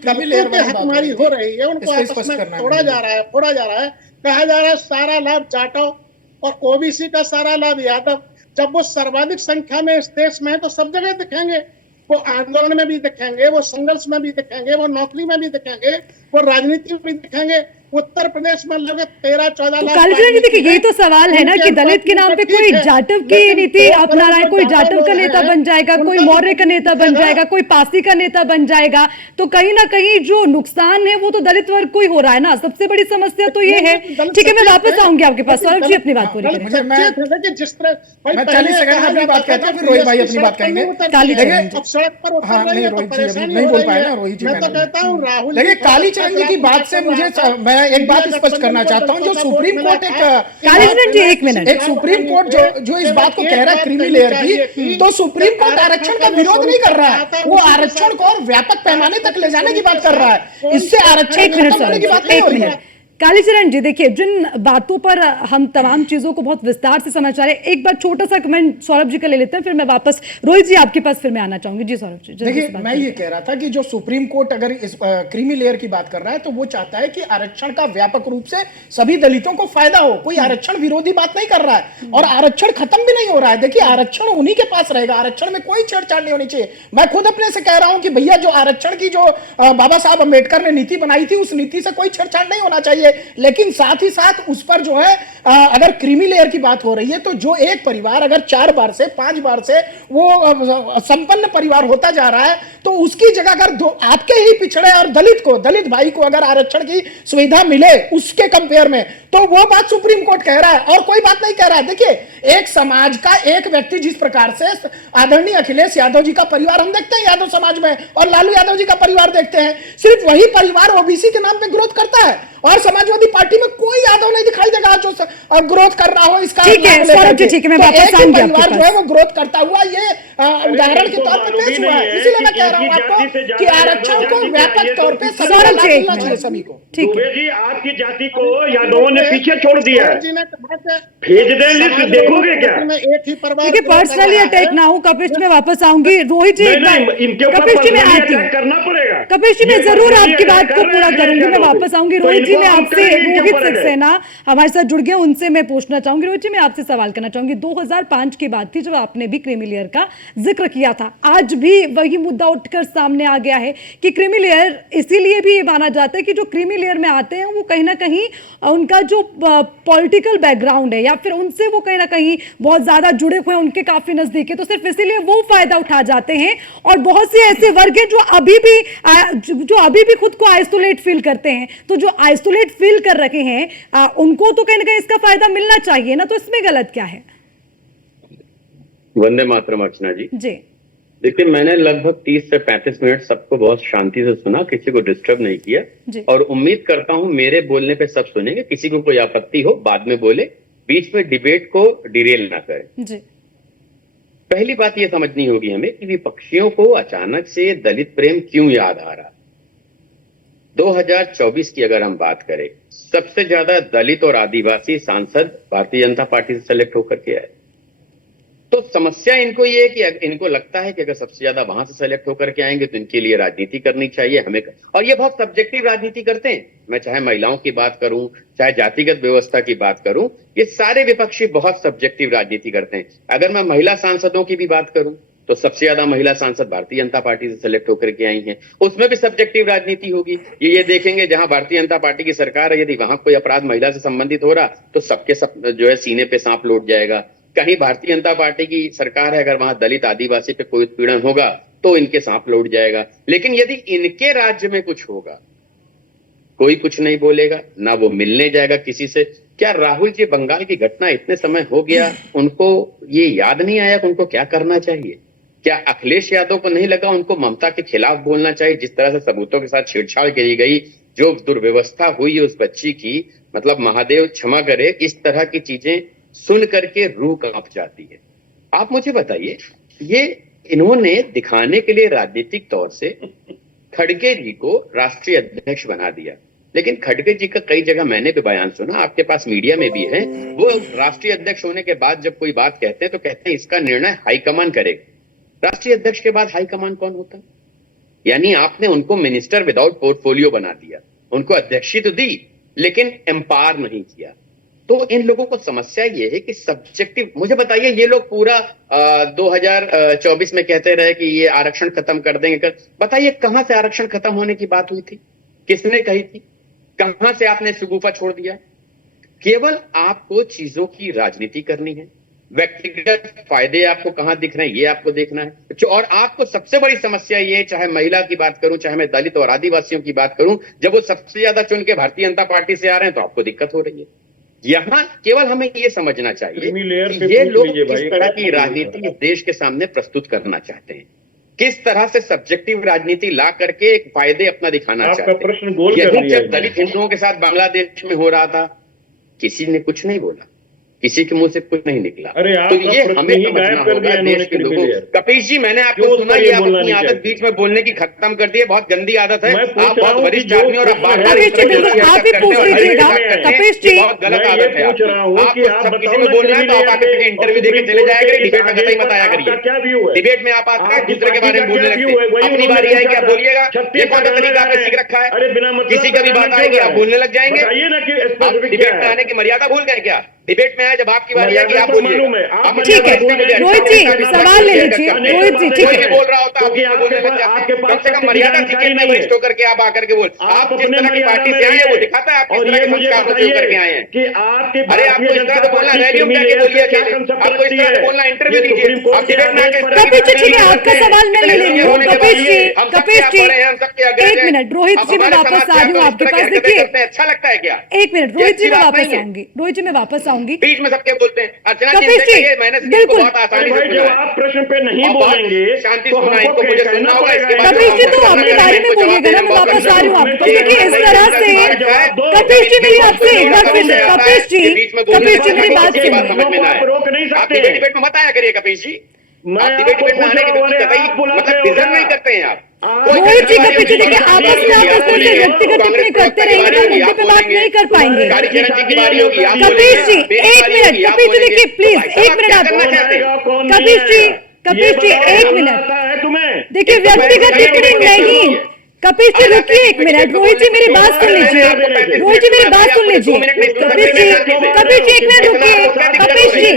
की हकमारी हो रही है, उनको आपस में तोड़ा जा रहा है, फोड़ा जा रहा है। कहा जा रहा है सारा लाभ जाटव और ओबीसी का सारा लाभ यादव। जब वो सर्वाधिक संख्या में इस देश में है तो सब जगह दिखेंगे, वो आंदोलन में भी दिखेंगे, वो संघर्ष में भी दिखेंगे, वो नौकरी में भी दिखेंगे, वो राजनीति में भी दिखेंगे। उत्तर प्रदेश में लगभग 13-14 लाख। कालीचरण जी, देखिए यही तो सवाल है ना कि दलित के नाम पे कोई जाटव की नीति अपना रहा है, कोई जाटव का नेता बन जाएगा, कोई मौर्य का नेता बन जाएगा, कोई पासी का नेता बन जाएगा, तो कहीं ना कहीं जो नुकसान है वो तो दलित वर्ग को ही हो रहा है ना। सबसे बड़ी समस्या तो ये है। ठीक है, मैं वापस आऊंगी आपके पास। सौरभ जी अपनी बात पूरी करें। जिस तरह मैं 40 सेकंड में अपनी बात कहता हूँ, फिर रोहित भाई अपनी बात कहेंगे। सड़क पर उतर रही है तो परेशानी नहीं हो बोल रही पाए ना है। रोहित जी। मैं तो कहता हूँ राहुल, देखिए कालीचरण जी की बात से मुझे, मैं एक बात स्पष्ट करना चाहता हूँ। जो सुप्रीम कोर्ट कालीचरण जी एक मिनट, एक सुप्रीम कोर्ट जो इस बात को कह रहा है क्रीमी लेयर की, तो सुप्रीम कोर्ट आरक्षण का विरोध नहीं कर रहा है, वो आरक्षण को और व्यापक पैमाने तक ले जाने की बात कर रहा है। इससे आरक्षण खत्म होने की बात नहीं हो रही है। कालीचरण जी, देखिए जिन बातों पर हम तमाम चीजों को बहुत विस्तार से समझ आ रहे हैं, एक बार छोटा सा कमेंट सौरभ जी का ले लेते हैं, फिर मैं वापस रोहित जी आपके पास फिर मैं आना चाहूंगी। जी सौरभ जी। देखिए मैं ये कह रहा था कि जो सुप्रीम कोर्ट अगर इस क्रीमी लेयर की बात कर रहा है तो वो चाहता है कि आरक्षण का व्यापक रूप से सभी दलितों को फायदा हो, कोई आरक्षण विरोधी बात नहीं कर रहा है और आरक्षण खत्म भी नहीं हो रहा है। देखिए आरक्षण उन्हीं के पास रहेगा, आरक्षण में कोई छेड़छाड़ नहीं होनी चाहिए। मैं खुद अपने से कह रहा हूं कि भैया जो आरक्षण की जो बाबा साहब अम्बेडकर ने नीति बनाई थी उस नीति से कोई छेड़छाड़ नहीं होना चाहिए, लेकिन साथ ही साथ उस पर जो है अगर क्रीमी लेयर की बात हो रही है तो जो एक परिवार अगर 4 बार से 5 बार से वो संपन्न परिवार होता जा रहा है तो उसकी जगह अगर आपके ही पिछड़े और दलित भाई को अगर आरक्षण की सुविधा मिले उसके कंपेयर में, तो वो बात सुप्रीम कोर्ट कह रहा है और कोई बात नहीं कह रहा है। देखिए एक समाज का एक व्यक्ति, जिस प्रकार से आदरणीय अखिलेश यादव जी का परिवार हम देखते हैं यादव समाज में और लालू यादव जी का परिवार देखते हैं, सिर्फ वही परिवार ओबीसी के नाम पे ग्रोथ करता है और समाजवादी पार्टी में कोई यादव नहीं दिखाई देगा जो ग्रोथ कर रहा हो। इसका ठीक है सौरभ जी, ठीक है, मैं वापस आऊंगी आपके पास। जो है वो ग्रोथ करता हुआ ये उदाहरण के तौर पे पेश हुआ है, इसीलिए मैं कह रहा हूं आपको कि आरक्षण को व्यापक तौर पे सभी को। ठीक है जी, आपकी जाति को यादवों ने पीछे छोड़ दिया है, भेज दें लिस्ट, देखोगे क्या? देखिए पर्सनली अटैक ना हो। कपिश में वापस आऊंगी। रोहित जी कपिश जी में आती हूँ, करना पड़ेगा। कपिश जी मैं जरूर आपकी बात को पूरा करूंगी, मैं वापस आऊंगी। रोहित जी मैं आपसे, रोहित सक्सेना हमारे साथ जुड़ गए, उनसे मैं पूछना चाहूंगी। रोहित जी मैं आपसे सवाल करना चाहूंगी, 2005 की बात थी जब आपने भी क्रीमी लेयर का जिक्र किया था। आज भी वही मुद्दा उठकर सामने आ गया है कि क्रीमी लेयर, इसीलिए भी ये माना जाता है कि जो क्रीमी लेयर में आते हैं वो कहीं ना कहीं उनका जो पॉलिटिकल बैकग्राउंड है या फिर उनसे वो कहीं ना कहीं बहुत ज्यादा जुड़े हुए हैं, उनके काफी नजदीक है, तो सिर्फ इसीलिए वो फायदा उठा जाते हैं। और बहुत से ऐसे वर्ग हैं जो अभी भी खुद को आइसोलेट फील करते हैं। तो जो आइसोलेट फील कर रखे हैं उनको तो कहीं ना कहीं इसका फायदा मिलना चाहिए ना, तो इसमें गलत क्या है? वंदे मातरम अर्चना जी। जी देखिए, मैंने लगभग 30 से 35 मिनट सबको बहुत शांति से सुना, किसी को डिस्टर्ब नहीं किया जी। और उम्मीद करता हूं मेरे बोलने पे सब सुनेंगे। किसी को कोई आपत्ति हो बाद में बोले, बीच में डिबेट को डिरेल ना करें। जी पहली बात ये समझनी होगी हमें कि विपक्षियों को अचानक से दलित प्रेम क्यों याद आ रहा। 2024 की अगर हम बात करें, सबसे ज्यादा दलित और आदिवासी सांसद भारतीय जनता पार्टी से सेलेक्ट होकर के आए। तो समस्या इनको ये है कि इनको लगता है कि अगर सबसे ज्यादा वहां से सेलेक्ट होकर के आएंगे तो इनके लिए राजनीति करनी चाहिए हमें, और ये बहुत सब्जेक्टिव राजनीति करते हैं। मैं चाहे महिलाओं की बात करूं, चाहे जातिगत व्यवस्था की बात करूं, ये सारे विपक्षी बहुत सब्जेक्टिव राजनीति करते हैं। अगर मैं महिला सांसदों की भी बात करूं तो सबसे ज्यादा महिला सांसद भारतीय जनता पार्टी से सेलेक्ट होकर के आई हैं, उसमें भी सब्जेक्टिव राजनीति होगी। ये देखेंगे जहां भारतीय जनता पार्टी की सरकार है, यदि वहां कोई अपराध महिला से संबंधित हो रहा तो सबके सब जो है सीने पे सांप लौट जाएगा। कहीं भारतीय जनता पार्टी की सरकार है, अगर वहां दलित आदिवासी पे कोई उत्पीड़न होगा तो इनके सांप लौट जाएगा। लेकिन यदि इनके राज्य में कुछ होगा, कोई कुछ नहीं बोलेगा, ना वो मिलने जाएगा किसी से। क्या राहुल जी, बंगाल की घटना इतने समय हो गया, उनको ये याद नहीं आया कि उनको क्या करना चाहिए? क्या अखिलेश यादव को नहीं लगा उनको ममता के खिलाफ बोलना चाहिए? जिस तरह से सबूतों के साथ छेड़छाड़ की गई, जो दुर्व्यवस्था हुई है उस बच्ची की, मतलब महादेव क्षमा करे, इस तरह की चीजें सुन करके रूह कांप जाती है। आप मुझे बताइए, ये इन्होंने दिखाने के लिए राजनीतिक तौर से खड़गे जी को राष्ट्रीय अध्यक्ष बना दिया, लेकिन खड़गे जी का कई जगह मैंने भी बयान सुना, आपके पास मीडिया में भी है, वो राष्ट्रीय अध्यक्ष होने के बाद जब कोई बात कहते हैं तो कहते हैं इसका निर्णय हाईकमान करेगा। राष्ट्रीय अध्यक्ष के बाद हाईकमान कौन होता है? यानी आपने उनको मिनिस्टर विदाउट पोर्टफोलियो बना दिया, उनको अध्यक्षी तो दी लेकिन एम्पावर नहीं किया। तो इन लोगों को समस्या ये है कि सब्जेक्टिव, मुझे बताइए, ये लोग पूरा 2024 में कहते रहे कि ये आरक्षण खत्म कर देंगे, बताइए कहां से आरक्षण खत्म होने की बात हुई थी? किसने कही थी? कहां से आपने सुगुफा छोड़ दिया? केवल आपको चीजों की राजनीति करनी है, व्यक्तिगत फायदे आपको कहां दिख रहे हैं ये आपको देखना है। और आपको सबसे बड़ी समस्या ये, चाहे महिला की बात करूं, चाहे मैं दलित और आदिवासियों की बात करूं, जब वो सबसे ज्यादा चुन के भारतीय जनता पार्टी से आ रहे हैं तो आपको दिक्कत हो रही है। यहाँ केवल हमें ये समझना चाहिए कि ये लोग किस तरह की राजनीति इस देश के सामने प्रस्तुत करना चाहते हैं, किस तरह से सब्जेक्टिव राजनीति ला करके एक फायदे अपना दिखाना चाहते हैं। प्रश्न गोल कर यही दिया जब दलित हिंदुओं के साथ बांग्लादेश में हो रहा था, किसी ने कुछ नहीं बोला, किसी के मुंह से कुछ नहीं निकला। अरे तो ये हमें समझना होगा देश के लोगों। कपिश जी, मैंने आपको सुना, ये आप अपनी आदत बीच में बोलने की खत्म कर दी है, बहुत गंदी आदत है। आप बहुत वरिष्ठ आदमी और आप बार-बार कपिश जी बिल्कुल आप ही पूछ लीजिएगा। कपिश जी, बहुत गलत आदत है आपको। सब किसी में बोलना है तो आप आके इंटरव्यू देके चले जाया करिए, डिबेट में कतई मत आया करिए। डिबेट में आप आते हैं दूसरे के बारे में बोलने लगते हैं, अपनी बारी आएगी आप बोलिएगा। ये कौन सा तरीका आपने सीख रखा है? किसी का भी बात आएगी आप बोलने लग जाएंगे। आप डिबेट में आने की मर्यादा भूल गए क्या? डिबेट में आए जब आपकी बारी आएगी आप बोलिए। ठीक है रोहित जी, सवाल ले लीजिए। रोहित जी ठीक है, बोल रहा होता आप बोलने लग जाते हैं। कम से कम मर्यादा सीखिए, इतना वरिष्ठ होकर के आप आकर के बोल। आप जिस तरह की पार्टी से आए हैं वो दिखाता है आप किस तरह के संस्कार से होकर के आए हैं। अरे आपको इस तरह से बोलना, रैलियों में आके बोलिए अकेले, आपको इस तरह से बोलना, इंटरव्यू दीजिए। आप डिबेट में आके कपिश जी ठीक है, आपका सवाल मैं ले लेंगे। कपिश जी एक मिनट, रोहित जी मैं वापस आ रही हूँ आपके पास। देखिए अच्छा लगता है क्या? एक मिनट रोहित जी, मैं वापस आऊंगी। रोहित जी मैं वापस आऊंगी। बीच में सबके बोलते हैं अर्चना जी, कपिश जी मैंने बिल्कुल, बहुत आसानी से सुना है। आप प्रश्न पे नहीं बोलेंगे शांति सुना, इनको मुझे सुनना होगा। इसके बाद कपिश जी तो अपने बारे में बोलिएगा ना, मैं वापस आ रही हूँ आपको। देखिए इस तरह से कपिश जी मेरी आपसे एक बार फिर, कपिश जी मेरी बात सुनिए। रोक नहीं आप सकते। डिबेट में मत आया करिए कपिश जी, आप डिबेट में आने की बिल्कुल मतलब डिजर्व नहीं करते हैं आप। रोहित जी कपिश जी देखिए आपस में से व्यक्तिगत टिप्पणी करते रहेंगे तो मुद्दे पे बात नहीं कर पाएंगे। कालीचरण जी की बारी होगी, आप कपिश जी एक मिनट, कपिश जी देखिए प्लीज एक मिनट आप, कपिश जी एक मिनट देखिए, व्यक्तिगत टिप्पणी नहीं। कपिश जी रुकिए एक मिनट, रोहित जी मेरी बात सुन लीजिए, रोहित जी मेरी बात सुन लीजिए। कपिश जी एक मिनट रुकिए। कपिश जी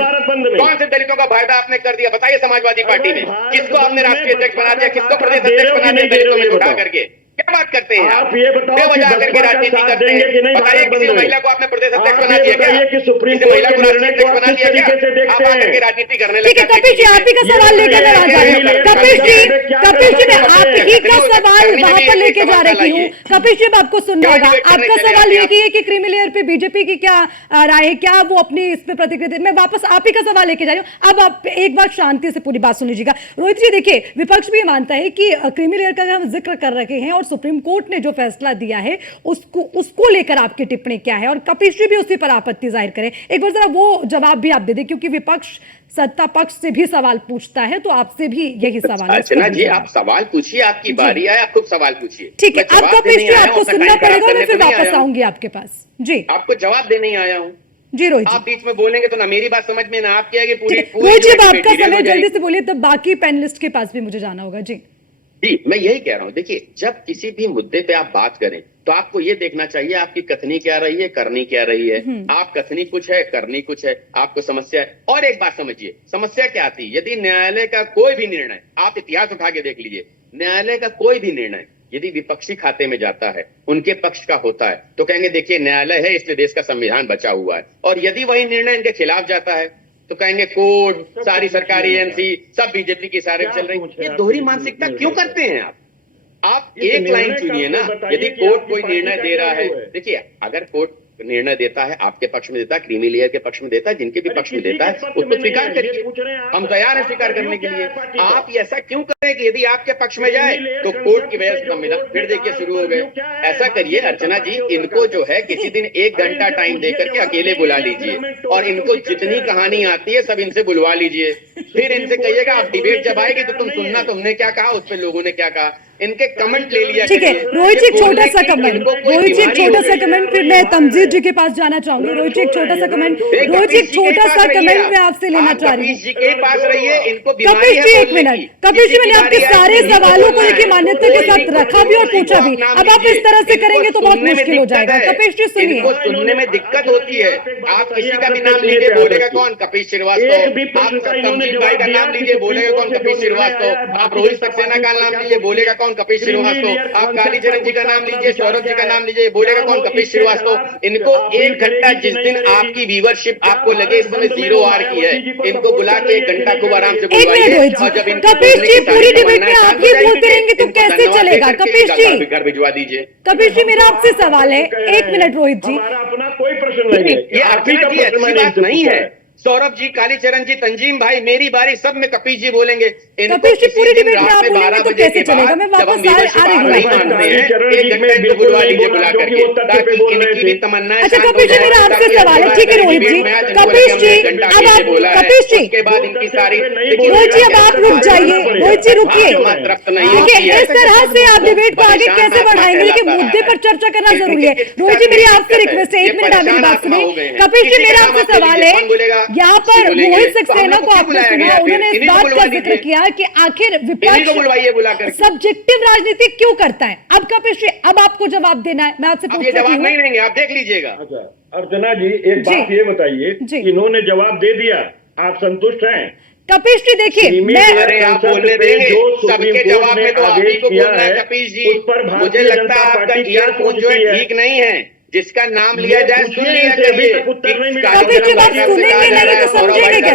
कौन से दलितों का फायदा आपने कर दिया बताइए समाजवादी पार्टी में? किसको आपने राष्ट्रीय अध्यक्ष बना दिया, किसको प्रदेश अध्यक्ष बना दिया दलितों में उठा करके? क्या बात करते हैं आप ये बताओ कि बेवजह आकर के बसपा का राजनीति साथ करते देंगे कि हैं। नहीं बताइए भारत किसी बंद में? महिला को आपने प्रदेश अध्यक्ष आप बना ये दिया क्या? बताइए कि सुप्रीम किसी महिला कोर्ट को के राष्ट्रीय निर्णय को अध्यक्ष आप बना किस दिया क्या? तरीके से देखते आप आकर के हैं? राजनीति करने ठीक है लग जाते कपिल जी, हैं। आप ही का सवाल लेकर मैं आ जा रही हूँ। कपिल जी, कपिल जी, मैं आप ही का सवाल वहां पर लेके जा रही हूँ। कपिल जी, अब आपको सुनना होगा। आपका सवाल ये कि क्रीमी लेयर पे बीजेपी की क्या राय है, क्या वो अपनी इस पे प्रतिक्रिया दे? मैं वापस आप ही का सवाल लेके जा रही हूँ। अब आप एक बार शांति से पूरी बात सुन लीजिएगा। रोहित जी, देखिए, विपक्ष भी मानता है कि क्रीमी लेयर का हम जिक्र कर रखे हैं और सुप्रीम कोर्ट ने जो फैसला दिया है उसको लेकर आपकी टिप्पणी क्या है, और कपिल जी भी उसी पर आपत्ति जाहिर करें। एक बार जरा वो जवाब भी आप दे दें, क्योंकि विपक्ष सत्ता पक्ष से भी सवाल पूछता है, तो आपसे भी यही सवाल है। अर्चना जी, आप सवाल पूछिए, आपकी बारी आए, आप खुद सवाल पूछिए। ठीक है, मैं जवाब अब कपिल देने जी, आया हूं, आपको अपना सुनना टाइम खराब पड़ेगा, मैं करने फिर तो नहीं वापस आया हूं। आऊंगी आपके पास। जी, आपको जवाब देने ही आया हूं। जी रोहित आप जी, बीच में बोलेंगे तो ना मेरी बात समझ में ना आपकी आएगी, पूरी ठीक है रोहित जी, अब जो है आपका debate समय हो जाएगी। जल्दी से बोलिए, तब बाकी पैनलिस्ट के पास भी मुझे जाना होगा। जी जी, मैं यही कह रहा हूं। देखिए, जब किसी भी मुद्दे पे आप बात करें तो आपको ये देखना चाहिए आपकी कथनी क्या रही है, करनी क्या रही है। आप कथनी कुछ है, करनी कुछ है, आपको समस्या है। और एक बात समझिए, समस्या क्या आती है? यदि न्यायालय का कोई भी निर्णय, आप इतिहास उठा के देख लीजिए, न्यायालय का कोई भी निर्णय यदि विपक्षी खाते में जाता है, उनके पक्ष का होता है, तो कहेंगे देखिए न्यायालय है, इसलिए देश का संविधान बचा हुआ है। और यदि वही निर्णय इनके खिलाफ जाता है तो कहेंगे कोर्ट, सारी सरकारी एजेंसी सब बीजेपी की सारे चल रही है। ये दोहरी मानसिकता क्यों करते हैं आप एक लाइन चुनिए ना। यदि कोर्ट कोई निर्णय दे रहा है, देखिए, अगर कोर्ट निर्णय देता है, आपके पक्ष में देता है, क्रीमी लेयर के पक्ष में देता है, जिनके भी पक्ष में देता है, उसको स्वीकार करिए। हम तैयार हैं स्वीकार करने के लिए। आप ऐसा क्यों करें कि यदि आपके पक्ष में जाए तो कोर्ट की वजह से संविधान, फिर देखिए शुरू हो गए। ऐसा करिए अर्चना जी, इनको जो है किसी दिन 1 घंटा टाइम देकर के अकेले बुला लीजिए और इनको जितनी कहानी आती है सब इनसे बुलवा लीजिए। फिर इनसे कहिएगा अब डिबेट जब आएगी तो तुम सुनना तुमने क्या कहा, उस पर लोगों ने क्या कहा, इनके कमेंट ले लिया। ठीक है रोहित जी, एक छोटा सा कमेंट, रोहित जी एक छोटा सा कमेंट, फिर मैं तमजीद जी के पास जाना चाहूंगी। रोहित जी एक छोटा सा कमेंट, रोहित जी एक छोटा सा कमेंट मैं आपसे लेना चाह रही हूँ। जी के पास रहिए, इनको कपिल जी एक मिनट, कपिल जी, मैंने आपके सारे सवालों को लेकर मान्यता के साथ रखा भी और पूछा भी। अब आप इस तरह से करेंगे तो बहुत मुश्किल हो जाएगा। कपिल जी सुनिए, इनको सुनने में दिक्कत होती है। आप किसी का भी नाम लीजिए, बोलेगा कौन? कपिल श्रीवास्तव। आप तमजीद भाई का नाम लीजिए, बोलेगा कौन? कपिल श्रीवास्तव। आप रोहित सक्सेना का नाम लीजिए, बोलेगा कौन? कपिल श्रीवास्तव। आप कालीचरण जी का नाम लीजिए, सौरभ जी का नाम लीजिए, बोलेगा कौन? कपिल श्रीवास्तव। इनको 1 घंटा, जिस दिन आपकी व्यूवरशिप आपको लगे इस समय 0 आर की है, इनको बुला के 1 घंटा खूब आराम से बुलवाइए। और जब कपिल जी पूरी डिबेट में आप ही बोलते रहेंगे तो कैसे चलेगा? कपिल जी, घर भिजवा दीजिए। कपिल जी, मेरा आपसे सवाल है, 1 मिनट रोहित जी। हमारा अपना कोई प्रश्न नहीं है, ये अर्चना जी अच्छी बात नहीं है। सौरभ जी, कालीचरण जी, तंजीम भाई, मेरी बारी, सब में कपिल जी बोलेंगे। कपिल जी पूरी डिबेट में आप बोलेंगे तो कैसे चलेगा? मैं वापस आ रही हूँ। इनकी भी तमन्ना। अच्छा कपिल जी, मेरा आपसे सवाल है, ठीक है रोहित जी, कपिल जी अब आप, कपिल जी, उसके बाद इनकी सारी, रोहित जी अब आप रुक जाइए, रोहित जी रुकिए। देखिए, इस तरह से आप डिबेट को आगे कैसे बढ़ाएंगे? कि मुद्दे पर चर्चा करना जरूरी है। रोहित जी, मेरी आपसे रिक्वेस्ट है, 1 मिनट आप मेरी बात सुनिए। कपिल जी, मेरा आपसे सवाल है, यहाँ पर रोहित सक्सेना को आपने सुना, उन्होंने इस बात का जिक्र किया कि आखिर विपक्ष सब्जेक्टिव राजनीति क्यों करता है। अब कपिल जी, अब आपको जवाब देना है, मैं आपसे पूछ जवाब नहीं देंगे, आप देख लीजिएगा। अच्छा अर्चना जी, एक बात ये बताइए, इन्होंने जवाब दे दिया, आप संतुष्ट हैं? कपिल जी देखिए, अरे आप बोलने देंगे, सबके जवाब में तो आप ही को बोलना है कपिल जी। मुझे लगता है आपका ईयरफोन जो है ठीक नहीं है, जिसका नाम लिया जाए सुन लिया करिए।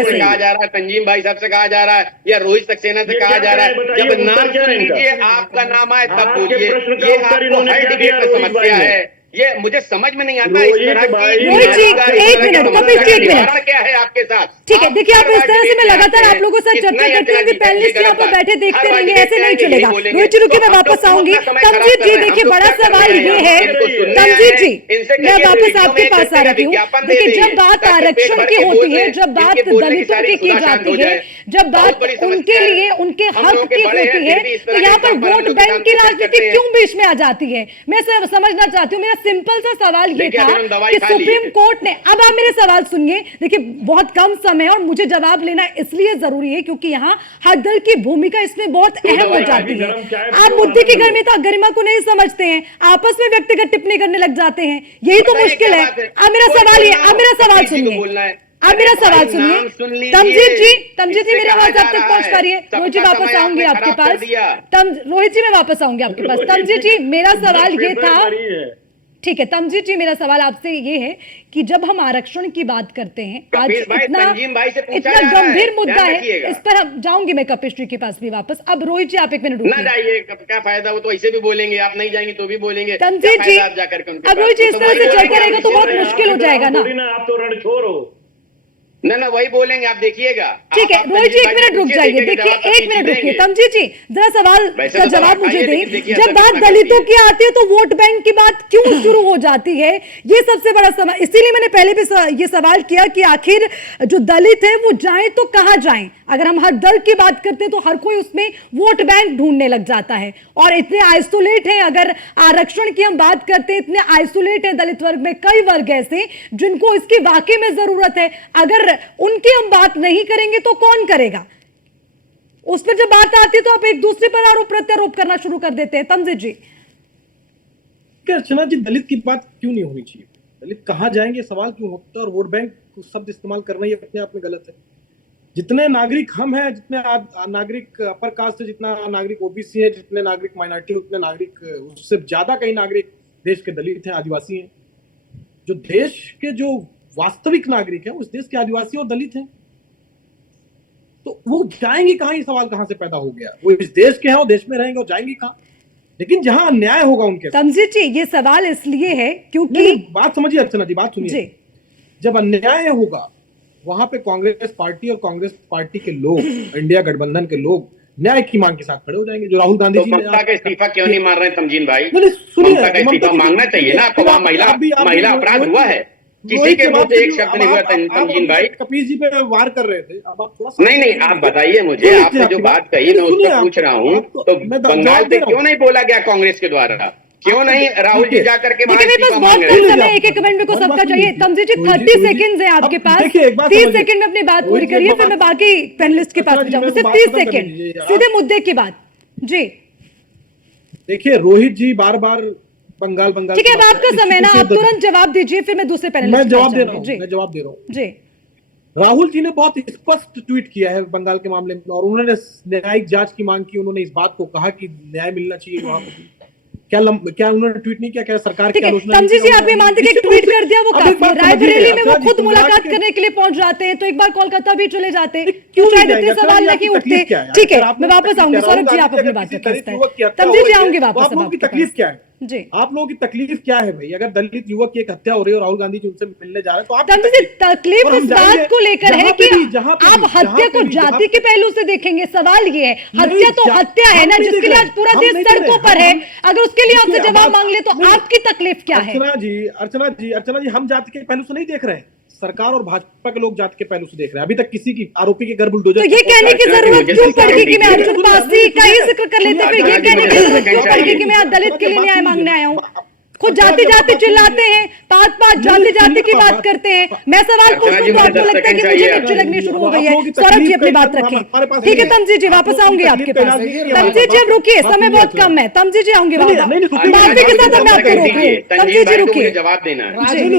कहा जा रहा है, तंजीम भाई साहब से कहा जा रहा है, या रोहित सक्सेना से कहा जा रहा है, जब नाम सुन लीजिए, आपका नाम आए तब बोलिए। ये आपको हर डिबेट में समस्या है, ये मुझे समझ में नहीं आता। इस तरह की रोहित जी, 1 मिनट, कपिल जी 1 मिनट, क्या है आपके साथ? ठीक है, देखिए आप इस तरह से मैं लगातार आप लोगों के साथ चर्चा करती हूँ कि पहले से यहाँ पर बैठे देखते रहेंगे, ऐसे नहीं चलेगा। रोहित जी रुकिए, मैं वापस आऊंगी। तमजीद जी देखिए, बड़ा सवाल ये है, तमजीद जी मैं वापस आपके पास आ रही हूँ। देखिए, जब बात आरक्षण की होती है, जब बात दलितों की जाती है, जब बात उनके लिए उनके हक की होती है, तो यहाँ पर वोट बैंक की राजनीति क्यों बीच में आ जाती है? मैं समझना चाहती हूँ। मेरा सिंपल सा सवाल ये था कि सुप्रीम कोर्ट ने, अब आप मेरे सवाल सुनिए, देखिए बहुत कम समय और मुझे जवाब लेना इसलिए जरूरी है क्योंकि यहाँ हर दल की भूमिका इसमें बहुत अहम हो जाती है। आप मुद्दे की गरिमा को नहीं समझते हैं, आपस में व्यक्तिगत टिप्पणी करने लग जाते हैं, यही तो मुश्किल है। अब मेरा सवाल ये, अब मेरा सवाल सुनिए, आप मेरा अरे सवाल भाई, सुनिए। नाम सुन लीजिए। तमजीत जी इससे मेरी कहा आवाज जा आप तक रहा पहुंच है, पा रही है? सबका रोहित जी वापस समय आऊंगी आपने आपके खराब कर पास। दिया। रोहित जी मैं वापस आऊंगी आपके पास। तमजीत जी मेरा सवाल ये था, है ठीक है तमजीत जी मेरा सवाल आपसे ये है कि जब हम आरक्षण की बात करते हैं, आज कपिल भाई, इतना तंजीम भाई से पूछा इतना जा रहा है, गंभीर मुद्दा ध्यान है, रखिएगा। इस पर हम जाऊंगी मैं कपिल जी के पास भी वापस। अब रोहित जी आप एक मिनट ना रुकिए। जाइए, क्या फायदा, वो तो ऐसे भी बोलेंगे, आप नहीं जाएंगे तो भी बोलेंगे। तमजीत क्या जी, फायदा आप जाकर के उनके अब रोहित जी पास? इस वो तरह वही से चलते बोलेंगे, रहेगा तो आप बहुत देखिएगा। मुश्किल हो जाएगा ना। आप तो रणछोड़ हो। ना वही बोलेंगे, आप देखिएगा। ठीक है आप रोहित जी एक तंजीम मिनट भाई रुक से जाइए, पूछिए, देखिए जवाब एक मिनट रुकिए। देंगे। तमजीत जी जरा सवाल वैसे का तो जवाब बात मुझे आई है, दें। लेकिन देखिए जब अंदर बात कितना दलितों करती की आती है तो वोट बैंक की बात क्यों शुरू हो जाती है? ये सबसे बड़ा सवाल, इसीलिए मैंने पहले भी ये सवाल किया कि आखिर जो दलित है वो जाए तो कहां जाएं? अगर हम हर दल की बात करते हैं तो हर कोई उसमें वोट बैंक ढूंढने लग जाता है, और इतने आइसोलेट हैं। अगर आरक्षण की हम बात करते हैं, इतने आइसोलेट हैं दलित वर्ग में, कई वर्ग ऐसे जिनको इसकी वाकई में जरूरत है। अगर उनकी हम बात नहीं करेंगे तो कौन करेगा? उस पर जब बात आती है तो आप एक दूसरे पर आरोप प्रत्यारोप करना शुरू कर देते हैं। तमजीत जी अर्चना जी, दलित की बात क्यों नहीं होनी चाहिए? दलित कहाँ जाएंगे सवाल क्यों होता है? और वोट बैंक शब्द इस्तेमाल करना ही अपने आप में गलत है। जितने नागरिक हम हैं, जितने नागरिक अपर कास्ट है, जितना नागरिक ओबीसी है, जितने नागरिक माइनॉरिटी, उतने नागरिक, उससे ज्यादा कई नागरिक देश के दलित हैं, आदिवासी हैं। जो देश के जो वास्तविक नागरिक हैं उस देश के आदिवासी और दलित हैं, तो वो जाएंगे कहाँ? ये सवाल कहाँ से पैदा हो गया? वो इस देश के हैं, वो देश में रहेंगे और जाएंगे कहाँ? लेकिन जहां अन्याय होगा उनके साथ। तमजीत जी ये सवाल इसलिए है क्योंकि नहीं, बात समझिए अर्चना जी, बात सुनिए। जी जब अन्याय होगा वहां पे कांग्रेस पार्टी और कांग्रेस पार्टी के लोग, इंडिया गठबंधन के लोग न्याय की मांग के साथ खड़े हो जाएंगे। जो राहुल गांधी तो जी ने ममता का इस्तीफा क्यों नहीं मार रहे हैं तमजीन भाई? नहीं, सुनिए, ममता का इस्तीफा मांगना चाहिए ना आपको। वहाँ महिला अपराध हुआ है, किसी के मुंह से एक शब्द नहीं हुआ तमजीन भाई। कपिल जी पे वार कर रहे थे, अब आप थोड़ा नहीं, आप बताइए मुझे, आपने जो बात कही मैं उसका पूछ रहा हूँ। तो बंगाल से क्यों नहीं बोला गया कांग्रेस के द्वारा? क्यों नहीं राहुल जी जाकर के वहां देखिए मेरे पास इस्तीफा बहुत मांग कम रहे समय, हैं? एक एक मिनट मेरे को सबका चाहिए। तमजीत जी 30 सेकंड है आपके पास, 30 सेकंड में अपनी बात पूरी करिए, फिर मैं बाकी पैनलिस्ट के पास जाऊंगी। सिर्फ 30 सेकंड, सीधे मुद्दे की बात। जी देखिए, रोहित जी बार बार बंगाल ठीक है, अब आपका समय ना, आप तुरंत जवाब दीजिए, फिर मैं दूसरे पैनलिस्ट मैं जवाब दे रहा हूँ, मैं जवाब दे रहा हूँ। जी राहुल जी ने बहुत स्पष्ट ट्वीट किया है बंगाल के मामले में, और उन्होंने न्यायिक जांच की मांग की। उन्होंने इस बात को कहा कि न्याय मिलना चाहिए वहां पर। क्या उन्होंने ट्वीट नहीं किया? क्या सरकार की आलोचना? तमजीत जी आप ये मानते हैं कि ट्वीट कर दिया वो काफी है? रायबरेली में वो खुद मुलाकात करने के लिए पहुंच जाते हैं, तो एक बार कोलकाता भी चले जाते हैं, क्यों शायद इतने सवाल नहीं उठते? ठीक है मैं वापस आऊंगी। सौरभ जी आप अपनी बात रखिए। तमजीत जी आऊंगी वापस। आप लोगों की तकलीफ क्या है? जी आप लोगों की तकलीफ क्या है भाई? अगर दलित युवक की एक हत्या हो रही है और राहुल गांधी जी उनसे मिलने जा रहे हैं तो आप तकलीफ इस बात को लेकर है कि आप हत्या को जाति के पहलू से देखेंगे। सवाल ये है, हत्या तो हत्या है ना, जिसके लिए आज पूरा देश सड़कों पर है। अगर उसके लिए आपसे जवाब मांग ले तो आपकी तकलीफ क्या है? अर्चना जी, हम जाति के पहलू से नहीं देख रहे हैं, सरकार और भाजपा के लोग जाति के पहलू से देख रहे हैं। अभी तक किसी की आरोपी के घर बुलडोजर, तो ये कहने की जरूरत क्यों पड़ेगी कि मैं अर्जुन पासी का ही जिक्र कर लेते, फिर ये कहने की जरूरत क्यों पड़ेगी कि मैं दलित के लिए न्याय मांगने आया हूँ? खुद जाति जाति चिल्लाते हैं, पात जाति जाति की बात करते हैं। मैं सवाल पूछूं तो आपको लगता है कि मुझे मिर्ची लगनी शुरू हो गई है। सौरभ जी अपनी बात रखें। ठीक है तमजीत जी वापस आऊंगी आपके पास। तमजीत जी अब रुकिए, समय बहुत कम है। तमजीत जी आऊंगी वापस, बातें के साथ मैं आपको रोक रही हूँ। तमजीत जी रुकिए, जवाब देना है।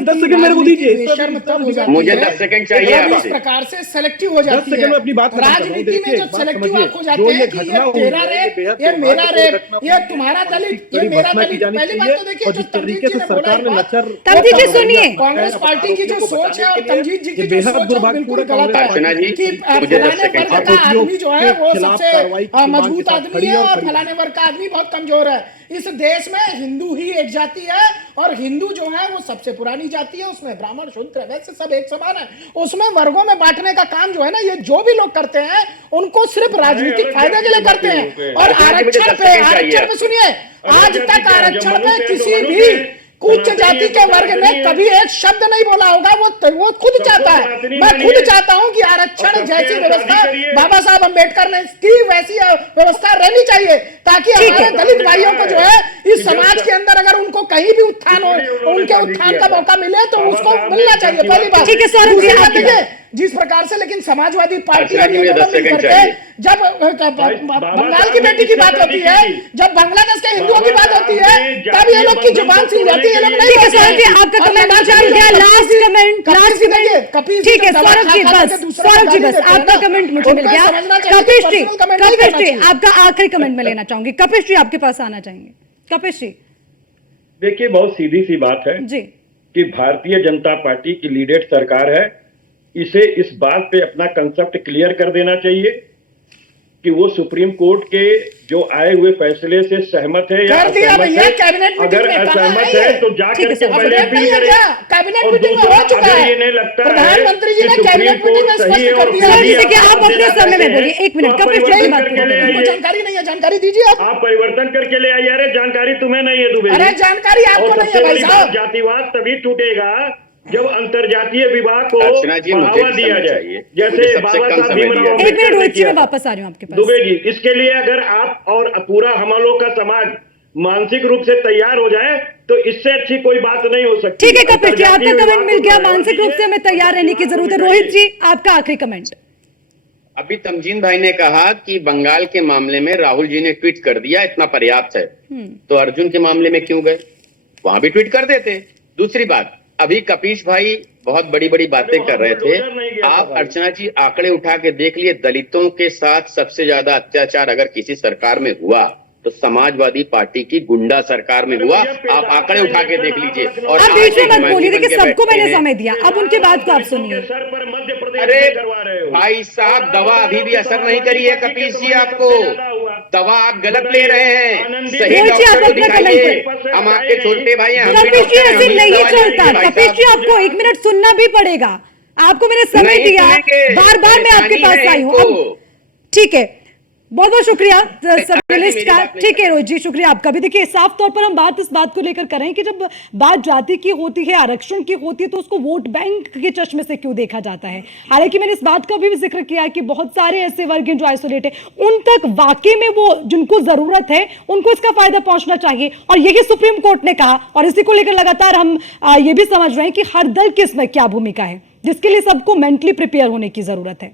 10 सेकंड मेरे को दीजिए। मुझे 10 सेकंड चाहिए इस आपसे। प्रकार से सेलेक्टिव हो जाती 10 सेकंड में अपनी बात है खत्म कर रहा हूं। राजनीति में। देखिए, जब बात सेलेक्टिव समझिए, आप हो जाते जो हैं ये कि ये घटना हुई तेरा है, रेप, बेहद ये मेरा दुर्भाग्यपूर्ण रेप, घटना ये हुई है। तुम्हारा दलित, ये बड़ी मेरा घटना की दलित। जानी पहली चाहिए बात तो देखिए, और जो जिस तरीके तमजीत से जी ने सरकार ने बोला, नचर तमजीत जी सुनिए, कांग्रेस पार्टी की जो सोच है और तमजीत जी की जो सोच है वो बिल्कुल गलत है अर्चना जी, कि मुझे 10 फलाने सेकंड वर्ग का आदमी जो है वो सबसे मजबूत आदमी है और खड़ी। फलाने वर्ग का आदमी बहुत कमजोर है। इस देश में हिंदू ही एक जाति है और हिंदू जो है वो सबसे पुरानी जाति है। उसमें ब्राह्मण शूद्र वैसे सब एक समान है। उसमें वर्गों में बांटने का काम जो है ना, ये जो भी लोग करते हैं उनको सिर्फ राजनीतिक फायदे के लिए करते हैं। और आरक्षण पे सुनिए, आज तक आरक्षण पे किसी भी उच्च जाति के वर्ग ने कभी एक शब्द नहीं बोला होगा। वो खुद चाहता है, मैं खुद चाहता हूं कि आरक्षण जैसी व्यवस्था बाबा साहब अंबेडकर ने की वैसी व्यवस्था रहनी चाहिए, ताकि हमारे दलित भाइयों को जो है इस समाज के अंदर अगर उनको कहीं भी उत्थान हो, उनके उत्थान का मौका मिले तो उसको मिलना चाहिए। पहली बात। ठीक है सौरभ जी, देखिए जिस प्रकार से, लेकिन समाजवादी पार्टी अर्चना और जी, ये मुझे दोनों 10 सेकंड मिलकर के चाहिए। जब बंगाल की बेटी की बात होती है, जब बांग्लादेश के हिंदुओं की बात होती है, तब ये लोग की जुबान सील जाती है, ये लोग नहीं ठीक है सौरभ जी, आपका कमेंट चल गया, last comment, last comment. Kapil ji ठीक है जब दवा सौरभ जी, खा खा बस के दूसरों को सौरभ जी, गाली बस देते हैं आपका ना, कमेंट मुझे मिल उनको गया। समझना चाहिए कि कपिश जी, personal comment नहीं कपिश करना जी, चाहिए। आपका आखिरी कमेंट में लेना चाहूंगी। कपिश जी आपके पास आना चाहेंगे। कपिश जी देखिए, बहुत सीधी सी बात है जी, कि भारतीय जनता पार्टी की लीडेड सरकार है, इसे इस बात पे अपना कंसेप्ट क्लियर कर देना चाहिए कि वो सुप्रीम कोर्ट के जो आए हुए फैसले से सहमत है या कर दिया असहमत भैया, है। कैबिनेट मीटिंग अगर में कहा असहमत है है ये। तो जा ठीक है, करके सर, पहले अपडेट अपील नहीं है करे। क्या? कैबिनेट और मीटिंग में दूसरा, हो चुका अगर है। ये नहीं लगता है प्रधानमंत्री जी कि ने सुप्रीम कैबिनेट मीटिंग में कोर्ट स्पष्ट सही है कर और दिया सर है। जी, देखिए, आप अपने समय में बोलिए। एक मिनट, तो आप कपिश जी की बात परिवर्तन करके ले पूरी आपको आइए। जानकारी नहीं है, जानकारी दीजिए आप। आप परिवर्तन करके ले आइए। अरे जानकारी तुम्हें नहीं है दुबे जी। अरे जानकारी और आपको नहीं सबसे है भाई बड़ी बात, साहब। जातिवाद तभी टूटेगा जब अंतरजातीय विवाह को अर्चना जी, मुझे बढ़ावा भी दिया समय जाए, चाहिए। मुझे जैसे सबसे बाबा कम साहब समय भीमराव दिया। एक मिनट अम्बेडकर ने रोहित जी, किया मैं था। वापस आ रही हूँ आपके पास। दुबे जी, इसके लिए अगर आप और पूरा हम लोग का समाज मानसिक रूप से तैयार हो जाए तो इससे अच्छी कोई बात नहीं हो सकती। ठीक है कपिश जी, आपका अंतरजातीय कमेंट विवाह मिल को गया। बढ़ावा मानसिक रूप दीजिए, से हमें तैयार रहने की जातिवाद को जरूरत है। मिटाइए। रोहित जी, आपका आखिरी कमेंट। अभी तमजीन भाई ने कहा कि बंगाल के मामले में राहुल जी ने ट्वीट कर दिया, इतना पर्याप्त है। तो अर्जुन के मामले में क्यों गए? वहां भी ट्वीट कर देते। दूसरी बात, अभी कपिश भाई बहुत बड़ी बड़ी बातें कर रहे थे। आप अर्चना जी आंकड़े उठा के देख लिए, दलितों के साथ सबसे ज्यादा अत्याचार अगर किसी सरकार में हुआ तो समाजवादी पार्टी की गुंडा सरकार में हुआ। आप आंकड़े उठा के देख लीजिए। और आप आज बीच में एक मत मंच बोलिए, बन देखिए के सबको बैठे मैंने हैं। समय दिया, अब उनके बात को आप सुनिए। सर पर मध्य प्रदेश अरे में करवा रहे हो भाई साहब, दवा अभी भी असर नहीं करी है कपिल जी आपको। दवा आप गलत ले रहे हैं। सही रोहित जी, आप डॉक्टर को अपना दिखाइए। कमेंट हम आपके छोटे भाई हैं, हम भी कपिश जी डॉक्टर हैं, ऐसे हम भी नहीं दवा लेंगे चलता। भाई कपिश जी, साहब। आपको 1 मिनट सुनना भी पड़ेगा। आपको मैंने समय नहीं दिया, सुनेंगे। बार बार मैं आपके परेशानी पास है आई हूँ। इनको। अब ठीक है, बहुत बहुत शुक्रिया सब मेरी लिस्ट का। बात नहीं ठीक है रोहित जी, शुक्रिया आपका भी। देखिए, साफ तौर पर हम बात इस बात को लेकर कर रहे हैं कि जब बात जाति की होती है, आरक्षण की होती है, तो उसको वोट बैंक के चश्मे से क्यों देखा जाता है। हालांकि मैंने इस बात का भी जिक्र किया है कि बहुत सारे ऐसे वर्ग हैं जो आइसोलेट है, उन तक वाकई में वो जिनको जरूरत है उनको इसका फायदा पहुंचना चाहिए। और यही सुप्रीम कोर्ट ने कहा, और इसी को लेकर लगातार हम ये भी समझ रहे हैं कि हर दल की इसमें क्या भूमिका है, जिसके लिए सबको मेंटली प्रिपेयर होने की जरूरत है।